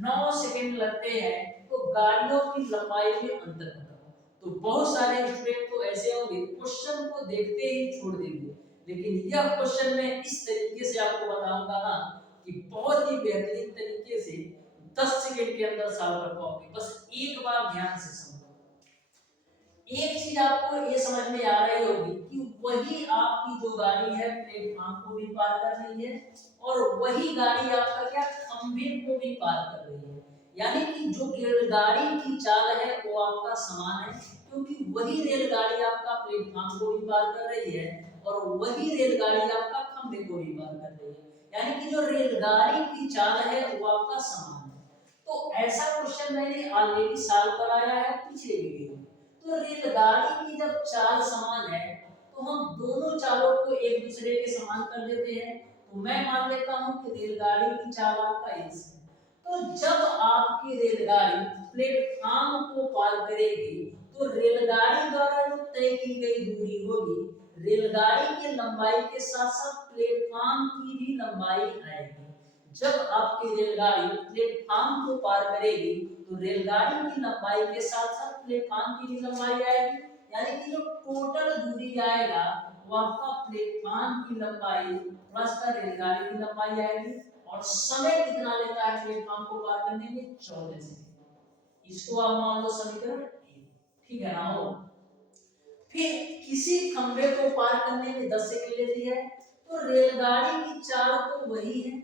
9 सेकंड लगते हैं तो गाड़ियों की लंबाई में अंतर बताओ। तो बहुत सारे स्टूडेंट तो ऐसे होंगे क्वेश्चन को देखते ही छोड़ देंगे, लेकिन यह क्वेश्चन मैं इस तरीके से आपको बताऊंगा ना कि बहुत ही बेहतरीन तरीके से 10 सेकंड के अंदर सॉल्व कर पाओगे। बस एक बार ध्यान से समझो। एक चीज आपको ये समझ में आ रही होगी कि वही आपकी जो गाड़ी है प्लेटफॉर्म को भी पार कर रही है और वही गाड़ी आपका क्या खंभे को भी पार कर रही है, यानी कि जो रेलगाड़ी की चाल है वो आपका समान है, क्योंकि वही रेलगाड़ी आपका प्लेटफॉर्म को भी पार कर रही है और वही रेलगाड़ी आपका खंभे को भी पार कर रही है, यानी कि जो रेलगाड़ी की चाल है वो आपका समान है। तो ऐसा क्वेश्चन मैंने ऑलरेडी सॉल्व कराया है पिछले वीडियो में। तो रेलगाड़ी की जब चाल समान है तो हम दोनों चालों को एक दूसरे के समान कर देते हैं। तो मैं मान लेता हूं कि रेलगाड़ी की चाल आपका इस है। तो जब आपकी रेलगाड़ी प्लेटफॉर्म को पार करेगी तो रेलगाड़ी द्वारा जो तय की गई दूरी होगी, रेलगाड़ी की लंबाई के साथ साथ प्लेटफॉर्म की भी लंबाई आएगी। जब आपकी रेलगाड़ी प्लेटफॉर्म को पार करेगी तो रेलगाड़ी की लंबाई के साथ साथ प्लेटफॉर्म की भी लंबाई आएगी, यानी कि जो टोटल दूरी आएगा वो आपका प्लेटफॉर्म की लंबाई प्लस का रेलगाड़ी की लंबाई आएगी। और समय कितना लेता है प्लेटफॉर्म को पार करने में? 14 सेकंड। इसको आप मान लो समीकरण 1, ठीक है ना। हो फिर किसी खंभे को पार करने में 10 सेकंड लेती है, तो रेलगाड़ी की चाल तो वही है।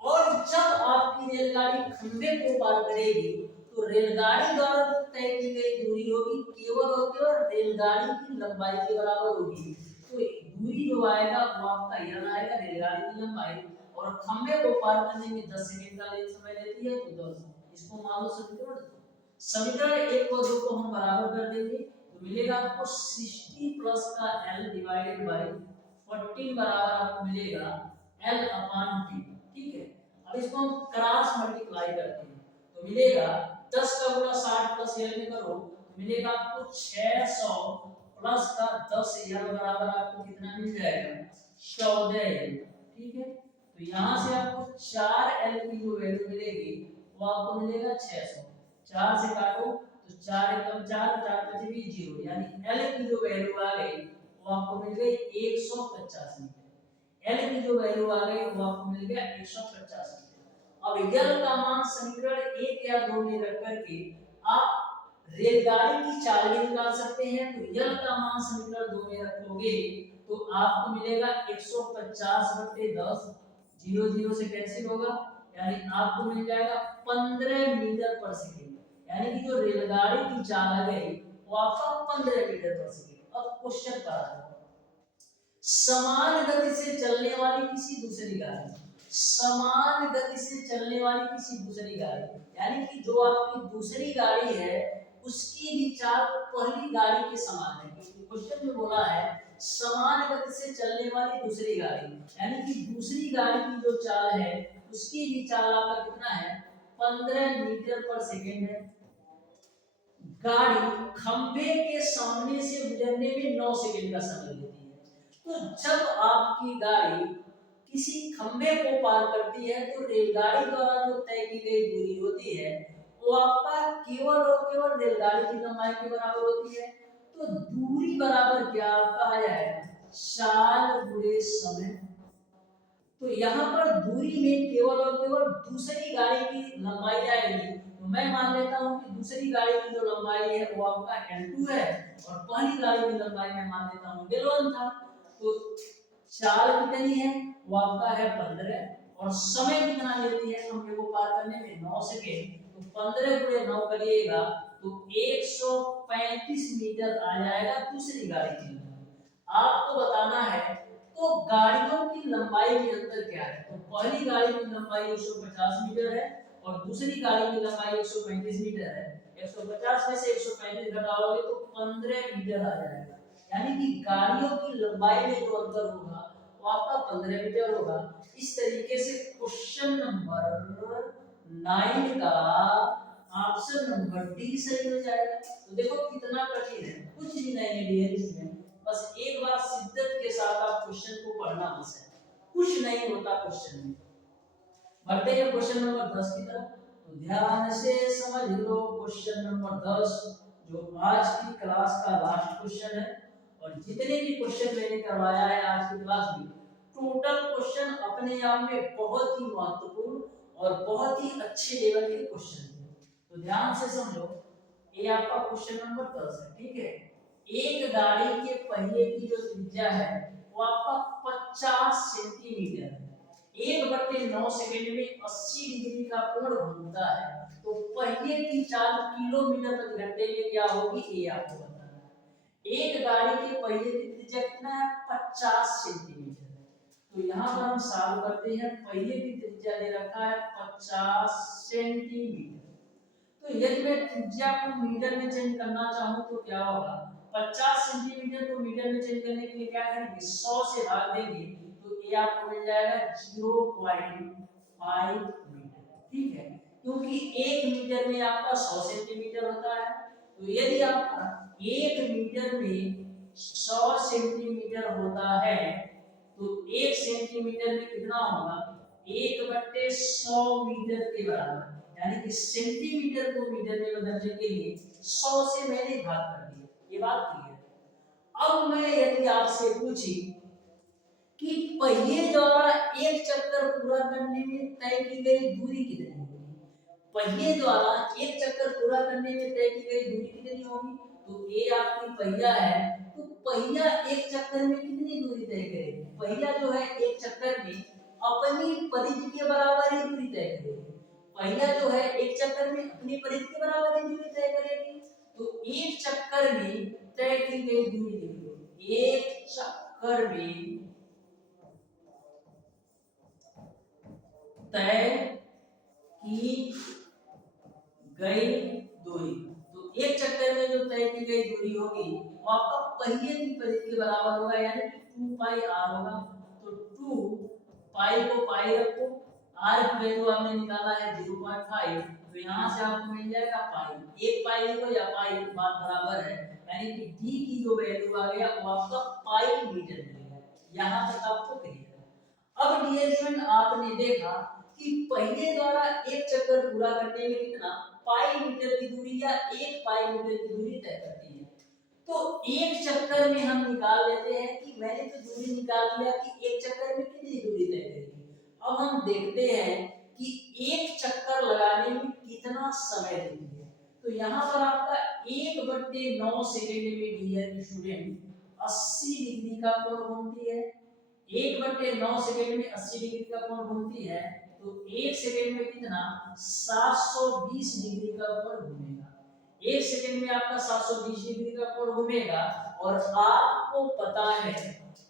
और जब आपकी रेलगाड़ी खंभे को पार करेगी तो रेलगाड़ी द्वारा जो तय की गई दूरी होगी केवल और केवल रेलगाड़ी की लंबाई के बराबर होगी। तो दूरी जो आएगा वो आपका यह आएगा, रेलगाड़ी की लंबाई, और खंभे को पार करने में 10 सेकंड का समय लेती है, तो 10। इसको मान लो समीकरण 1 और 2 को हम बराबर कर देंगे तो मिलेगा आपको 60 प्लस का l डिवाइडेड बाय 14 बराबर आपको मिलेगा l अपॉन t, ठीक है। अब इसको हम क्रॉस मल्टीप्लाई करते हैं तो मिलेगा 10 का गुणा 60 प्लस l में करो तो मिलेगा आपको 600 प्लस का 10 l बराबर आपको कितना मिल जाएगा? 14l, ठीक है। तो यहाँ से आपको 4l की जो वैल्यू मिलेगी वो आपको मिलेगा 600। 4 से काटो तो 4 एकम 4, 4 बचे भी 0, यानी l की जो वैल्यू आ गई वो आपको मिल गई 150 मीटर। l की जो वैल्यू आ गई वो आपको मिल गया 150 मीटर। अब l का मान समीकरण 1 या 2 में रख करके आप रेलगाड़ी की चाल भी निकाल सकते हैं। तो l का मान समीकरण 2 में रखोगे तो आपको मिलेगा 150/10, 0 0 से कैंसिल होगा, यानी आपको मिल जाएगा 15 मीटर पर सेकंड। यानी कि जो रेलगाड़ी की चाल आ गई वो आपका 15 मीटर पर सेकंड। अब क्वेश्चन पर आता है, समान गति से चलने वाली किसी दूसरी गाड़ी, समान गति से चलने वाली किसी दूसरी गाड़ी, यानी कि जो आपकी दूसरी गाड़ी है उसकी भी चाल पहली गाड़ी के समान है। क्वेश्चन में बोला है समान गति से चलने वाली दूसरी गाड़ी, यानी कि दूसरी गाड़ी की जो चाल है उसकी भी चाल आपका कितना है? 15 मीटर पर सेकंड है। गाड़ी खंभे के सामने से गुजरने में 9 सेकंड का समय लेती है। तो जब आपकी गाड़ी किसी खंभे को पार करती है तो रेलगाड़ी द्वारा जो तय की गई दूरी होती है वो आपका केवल और केवल रेलगाड़ी की लंबाई के बराबर होती है। तो दूरी बराबर क्या आपका आया है? चाल गुणे समय। तो यहाँ पर दूरी में केवल और केवल दूसरी गाड़ी की लंबाई आएगी। तो मैं मान लेता हूँ कि दूसरी गाड़ी की जो लंबाई है वो आपका L2 है और पहली गाड़ी की लंबाई मैं मान लेता हूँ L1 था। तो चाल कितनी है? वो आपका है 15, और समय कितना लेती है खंभे को पार करने में? 9 सेकेंड। तो 15 गुणे 9 करिएगा तो 135 मीटर आ जाएगा दूसरी गाड़ी की लंबाई। आपको बताना है तो गाड़ियों की लंबाई में अंतर क्या है? तो पहली गाड़ी की लंबाई 150 मीटर है और दूसरी गाड़ी की लंबाई 135 मीटर है। 150 में से 135 घटाओगे तो 15 मीटर आ जाएगा, यानी कि गाड़ियों की लंबाई में जो अंतर होगा वो आपका 15 मीटर होगा। इस तरीके से क्वेश्चन नंबर 9 का ऑप्शन नंबर डी सही हो जाएगा। तो देखो कितना कठिन है, कुछ भी नहीं है डियर इसमें, बस एक बार शिद्दत के साथ आप क्वेश्चन को पढ़ना बस है, कुछ नहीं होता क्वेश्चन में। बढ़ते हैं क्वेश्चन नंबर 10 की तरफ। तो ध्यान से समझ लो क्वेश्चन नंबर 10 जो आज की क्लास का लास्ट क्वेश्चन है। और जितने भी क्वेश्चन मैंने करवाया है आज की क्लास में, टोटल क्वेश्चन अपने आप में बहुत ही महत्वपूर्ण और बहुत ही अच्छे लेवल के क्वेश्चन थे। तो ध्यान से समझो, ये आपका क्वेश्चन नंबर 10 है, ठीक है। एक गाड़ी के पहिए की जो त्रिज्या है वो आपका 50 सेंटीमीटर है। 1/9 सेकंड में 80 डिग्री का कोण घूमता है। तो पहिए की चाल किलोमीटर प्रति घंटे में क्या होगी ये आपको बताना है। एक गाड़ी के पहिए की त्रिज्या कितना है 50 सेंटीमीटर है। तो यहाँ पर हम सॉल्व करते हैं, पहिए की त्रिज्या दे रखा है 50 सेंटीमीटर। तो यदि मैं त्रिज्या को मीटर में चेंज करना चाहूँ तो क्या होगा, 50 सेंटीमीटर को मीटर में चेंज करने के लिए क्या करेंगे, 100 से भाग देंगे तो ये आपको मिल जाएगा 0.5 मीटर। ठीक है, क्योंकि 1 मीटर में आपका 100 सेंटीमीटर होता है। तो यदि आपका 1 मीटर में 100 सेंटीमीटर होता है तो 1 सेंटीमीटर में कितना होगा, 1/100 मीटर के बराबर। यानी कि सेंटीमीटर को मीटर में बदलने के लिए 100 से मैंने भाग कर दिया। ये बात क्लियर। अब मैं यदि आपसे पूछी कि पहिए द्वारा एक चक्कर पूरा करने में तय की गई दूरी कितनी होगी, पहिए द्वारा एक चक्कर पूरा करने में तय की गई दूरी कितनी होगी, तो ये आपकी पहिया है, तो पहिया एक चक्कर में कितनी दूरी तय करेगी, पहिया जो है एक चक्कर में अपनी परिधि के बराबर ही दूरी तय करेगी। पहिया जो है एक चक्कर में अपनी परिधि के बराबर ही दूरी तय करेगी। तो एक चक्कर में तय की गई दूरी कितनी, एक चक्कर में तय की गई दूरी, तो एक चक्कर में जो तय की गई दूरी होगी वो आपका पहिए की परिधि के बराबर होगा, यानी कि 2 पाई r होगा। तो 2 पाई को पाई रखो, r की वैल्यू आपने निकाला है 0.5, तो यहाँ से आपको मिल जाएगा पाई, एक पाई लिखो या पाई बात बराबर है, यानी कि d की जो वैल्यू आ गया वो आपका पाई मीटर मिलेगा। यहाँ तक आपको क्लियर है। अब डियर स्टूडेंट आपने देखा कि पहिए द्वारा एक चक्कर पूरा करने में कितना पाई मीटर की दूरी या 1 पाई मीटर की दूरी तय करती है। तो एक चक्कर में हम निकाल लेते हैं कि मैंने तो दूरी निकाल लिया कि एक चक्कर में कितनी दूरी तय करेगी। अब हम देखते हैं कि एक चक्कर लगाने में कितना समय लेती है। तो यहाँ पर आपका 1/9 सेकेंड में डियर स्टूडेंट 80 डिग्री का कोण घूमती है। 1/9 सेकेंड में 80 डिग्री का कोण घूमती है, तो 1 सेकेंड में कितना 720 डिग्री का कोण घूमेगा। 1 सेकेंड में आपका 720 डिग्री का कोण घूमेगा। और आपको पता है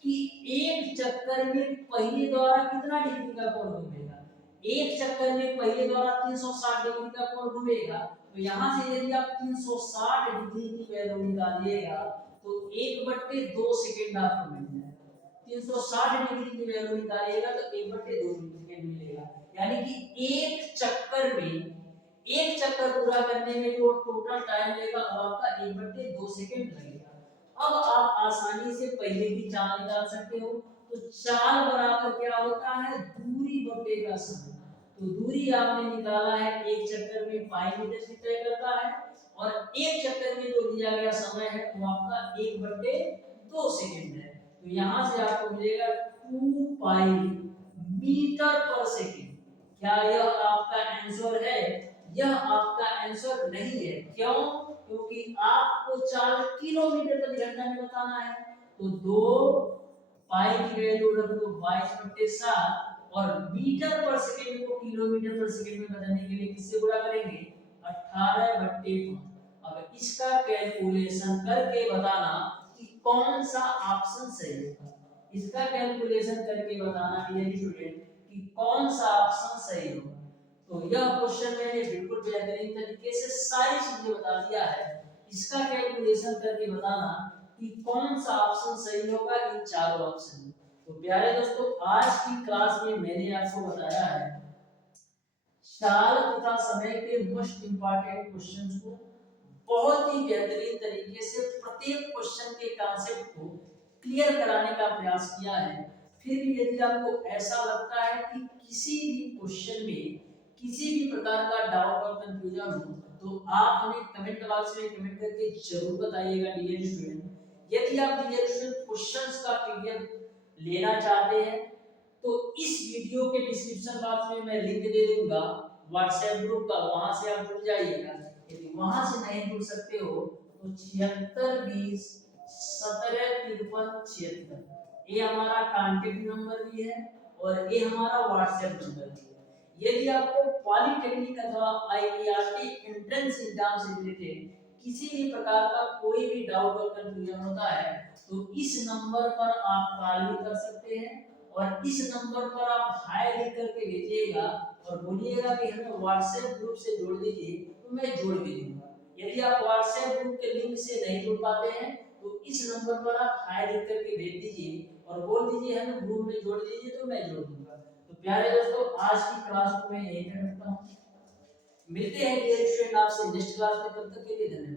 कि एक चक्कर में पहिए द्वारा कितना डिग्री का कोण घूमेगा, एक चक्कर में पहिए द्वारा 360 डिग्री का कोण घूमेगा। तो यहाँ से यदि आप 360 डिग्री की वैल्यू निकालिएगा तो 1/2 सेकेंड आपको मिल जाएगा। 360 डिग्री की वैल्यू निकालिएगा तो 1/2 सेकंड मिलेगा। यानी कि एक चक्कर पूरा करने में जो टोटल टाइम लेगा वो आपका 1/2 सेकंड लगेगा। अब आप आसानी से पहले की चाल निकाल सकते हो। तो चाल बराबर क्या होता है, दूरी बटे का समय। तो दूरी आपने निकाला है, एक चक्कर में पाई मीटर से तय करता है, और एक चक्कर में जो दिया गया समय है वो आपका 1/2 सेकंड है। तो यहाँ से आपको मिलेगा 2 पाई मीटर पर सेकंड। क्या यह आपका आंसर है? यह आपका आंसर नहीं है। क्यों? क्योंकि आपको चाल किलोमीटर प्रति घंटा में बताना है। तो 2 पाई की वैल्यू रख दो 22/7 और मीटर पर सेकंड को किलोमीटर पर सेकंड में बदलने के लिए किससे गुणा करेंगे, 18/5। अब इसका कैलकुलेशन करके बताना कि कौन सा ऑप्शन सही होगा। इसका कैलकुलेशन करके बताना डियर स्टूडेंट कि कौन सा ऑप्शन सही होगा। तो यह क्वेश्चन मैंने बिल्कुल बेहतरीन तरीके से सारी चीजें बता दिया है। इसका कैलकुलेशन करके बताना कि कौन सा ऑप्शन सही होगा इन चारों ऑप्शन में। तो प्यारे दोस्तों, आज की क्लास में मैंने आपको बताया है चाल तथा समय के मोस्ट इंपॉर्टेंट क्वेश्चंस को बहुत ही बेहतरीन तरीके से प्रत्येक क्वेश्चन के कॉन्सेप्ट को क्लियर कराने का प्रयास किया है। फिर भी यदि आपको ऐसा लगता है कि किसी भी क्वेश्चन में किसी भी प्रकार का डाउट और कंफ्यूजन हो तो आप हमें कमेंट बॉक्स में कमेंट करके जरूर बताइएगा डियर स्टूडेंट। यदि आप डियर स्टूडेंट क्वेश्चंस का पीडीएफ लेना चाहते हैं तो इस वीडियो के डिस्क्रिप्शन बॉक्स में मैं लिंक दे दूंगा व्हाट्सएप ग्रुप का, वहां से आप जुड़ जाइएगा। यदि वहां से नहीं जुड़ सकते हो तो 7620175376 ये हमारा कांटेक्ट नंबर भी है और ये हमारा व्हाट्सएप नंबर भी है। यदि आपको पॉलिटेक्निक अथवा आईईआरटी एंट्रेंस एग्जाम से रिलेटेड किसी भी प्रकार का कोई भी डाउट और कंफ्यूजन होता है तो इस नंबर पर आप कॉल भी कर सकते हैं, और इस नंबर पर आप हाय लिख करके भेजिएगा और बोलिएगा कि हमें व्हाट्सएप ग्रुप से जोड़ दीजिए, तो मैं जोड़ भी दूंगा। यदि आप व्हाट्सएप ग्रुप के लिंक से नहीं जुड़ पाते हैं तो इस नंबर पर आप हाय लिख करके भेज दीजिए और बोल दीजिए हमें ग्रुप में जोड़ दीजिए, तो मैं जोड़ दूंगा। तो प्यारे दोस्तों, आज की क्लास को मैं यहीं पे रखता हूँ। मिलते हैं डियर स्टूडेंट आपसे नेक्स्ट क्लास में, तब तक के लिए धन्यवाद।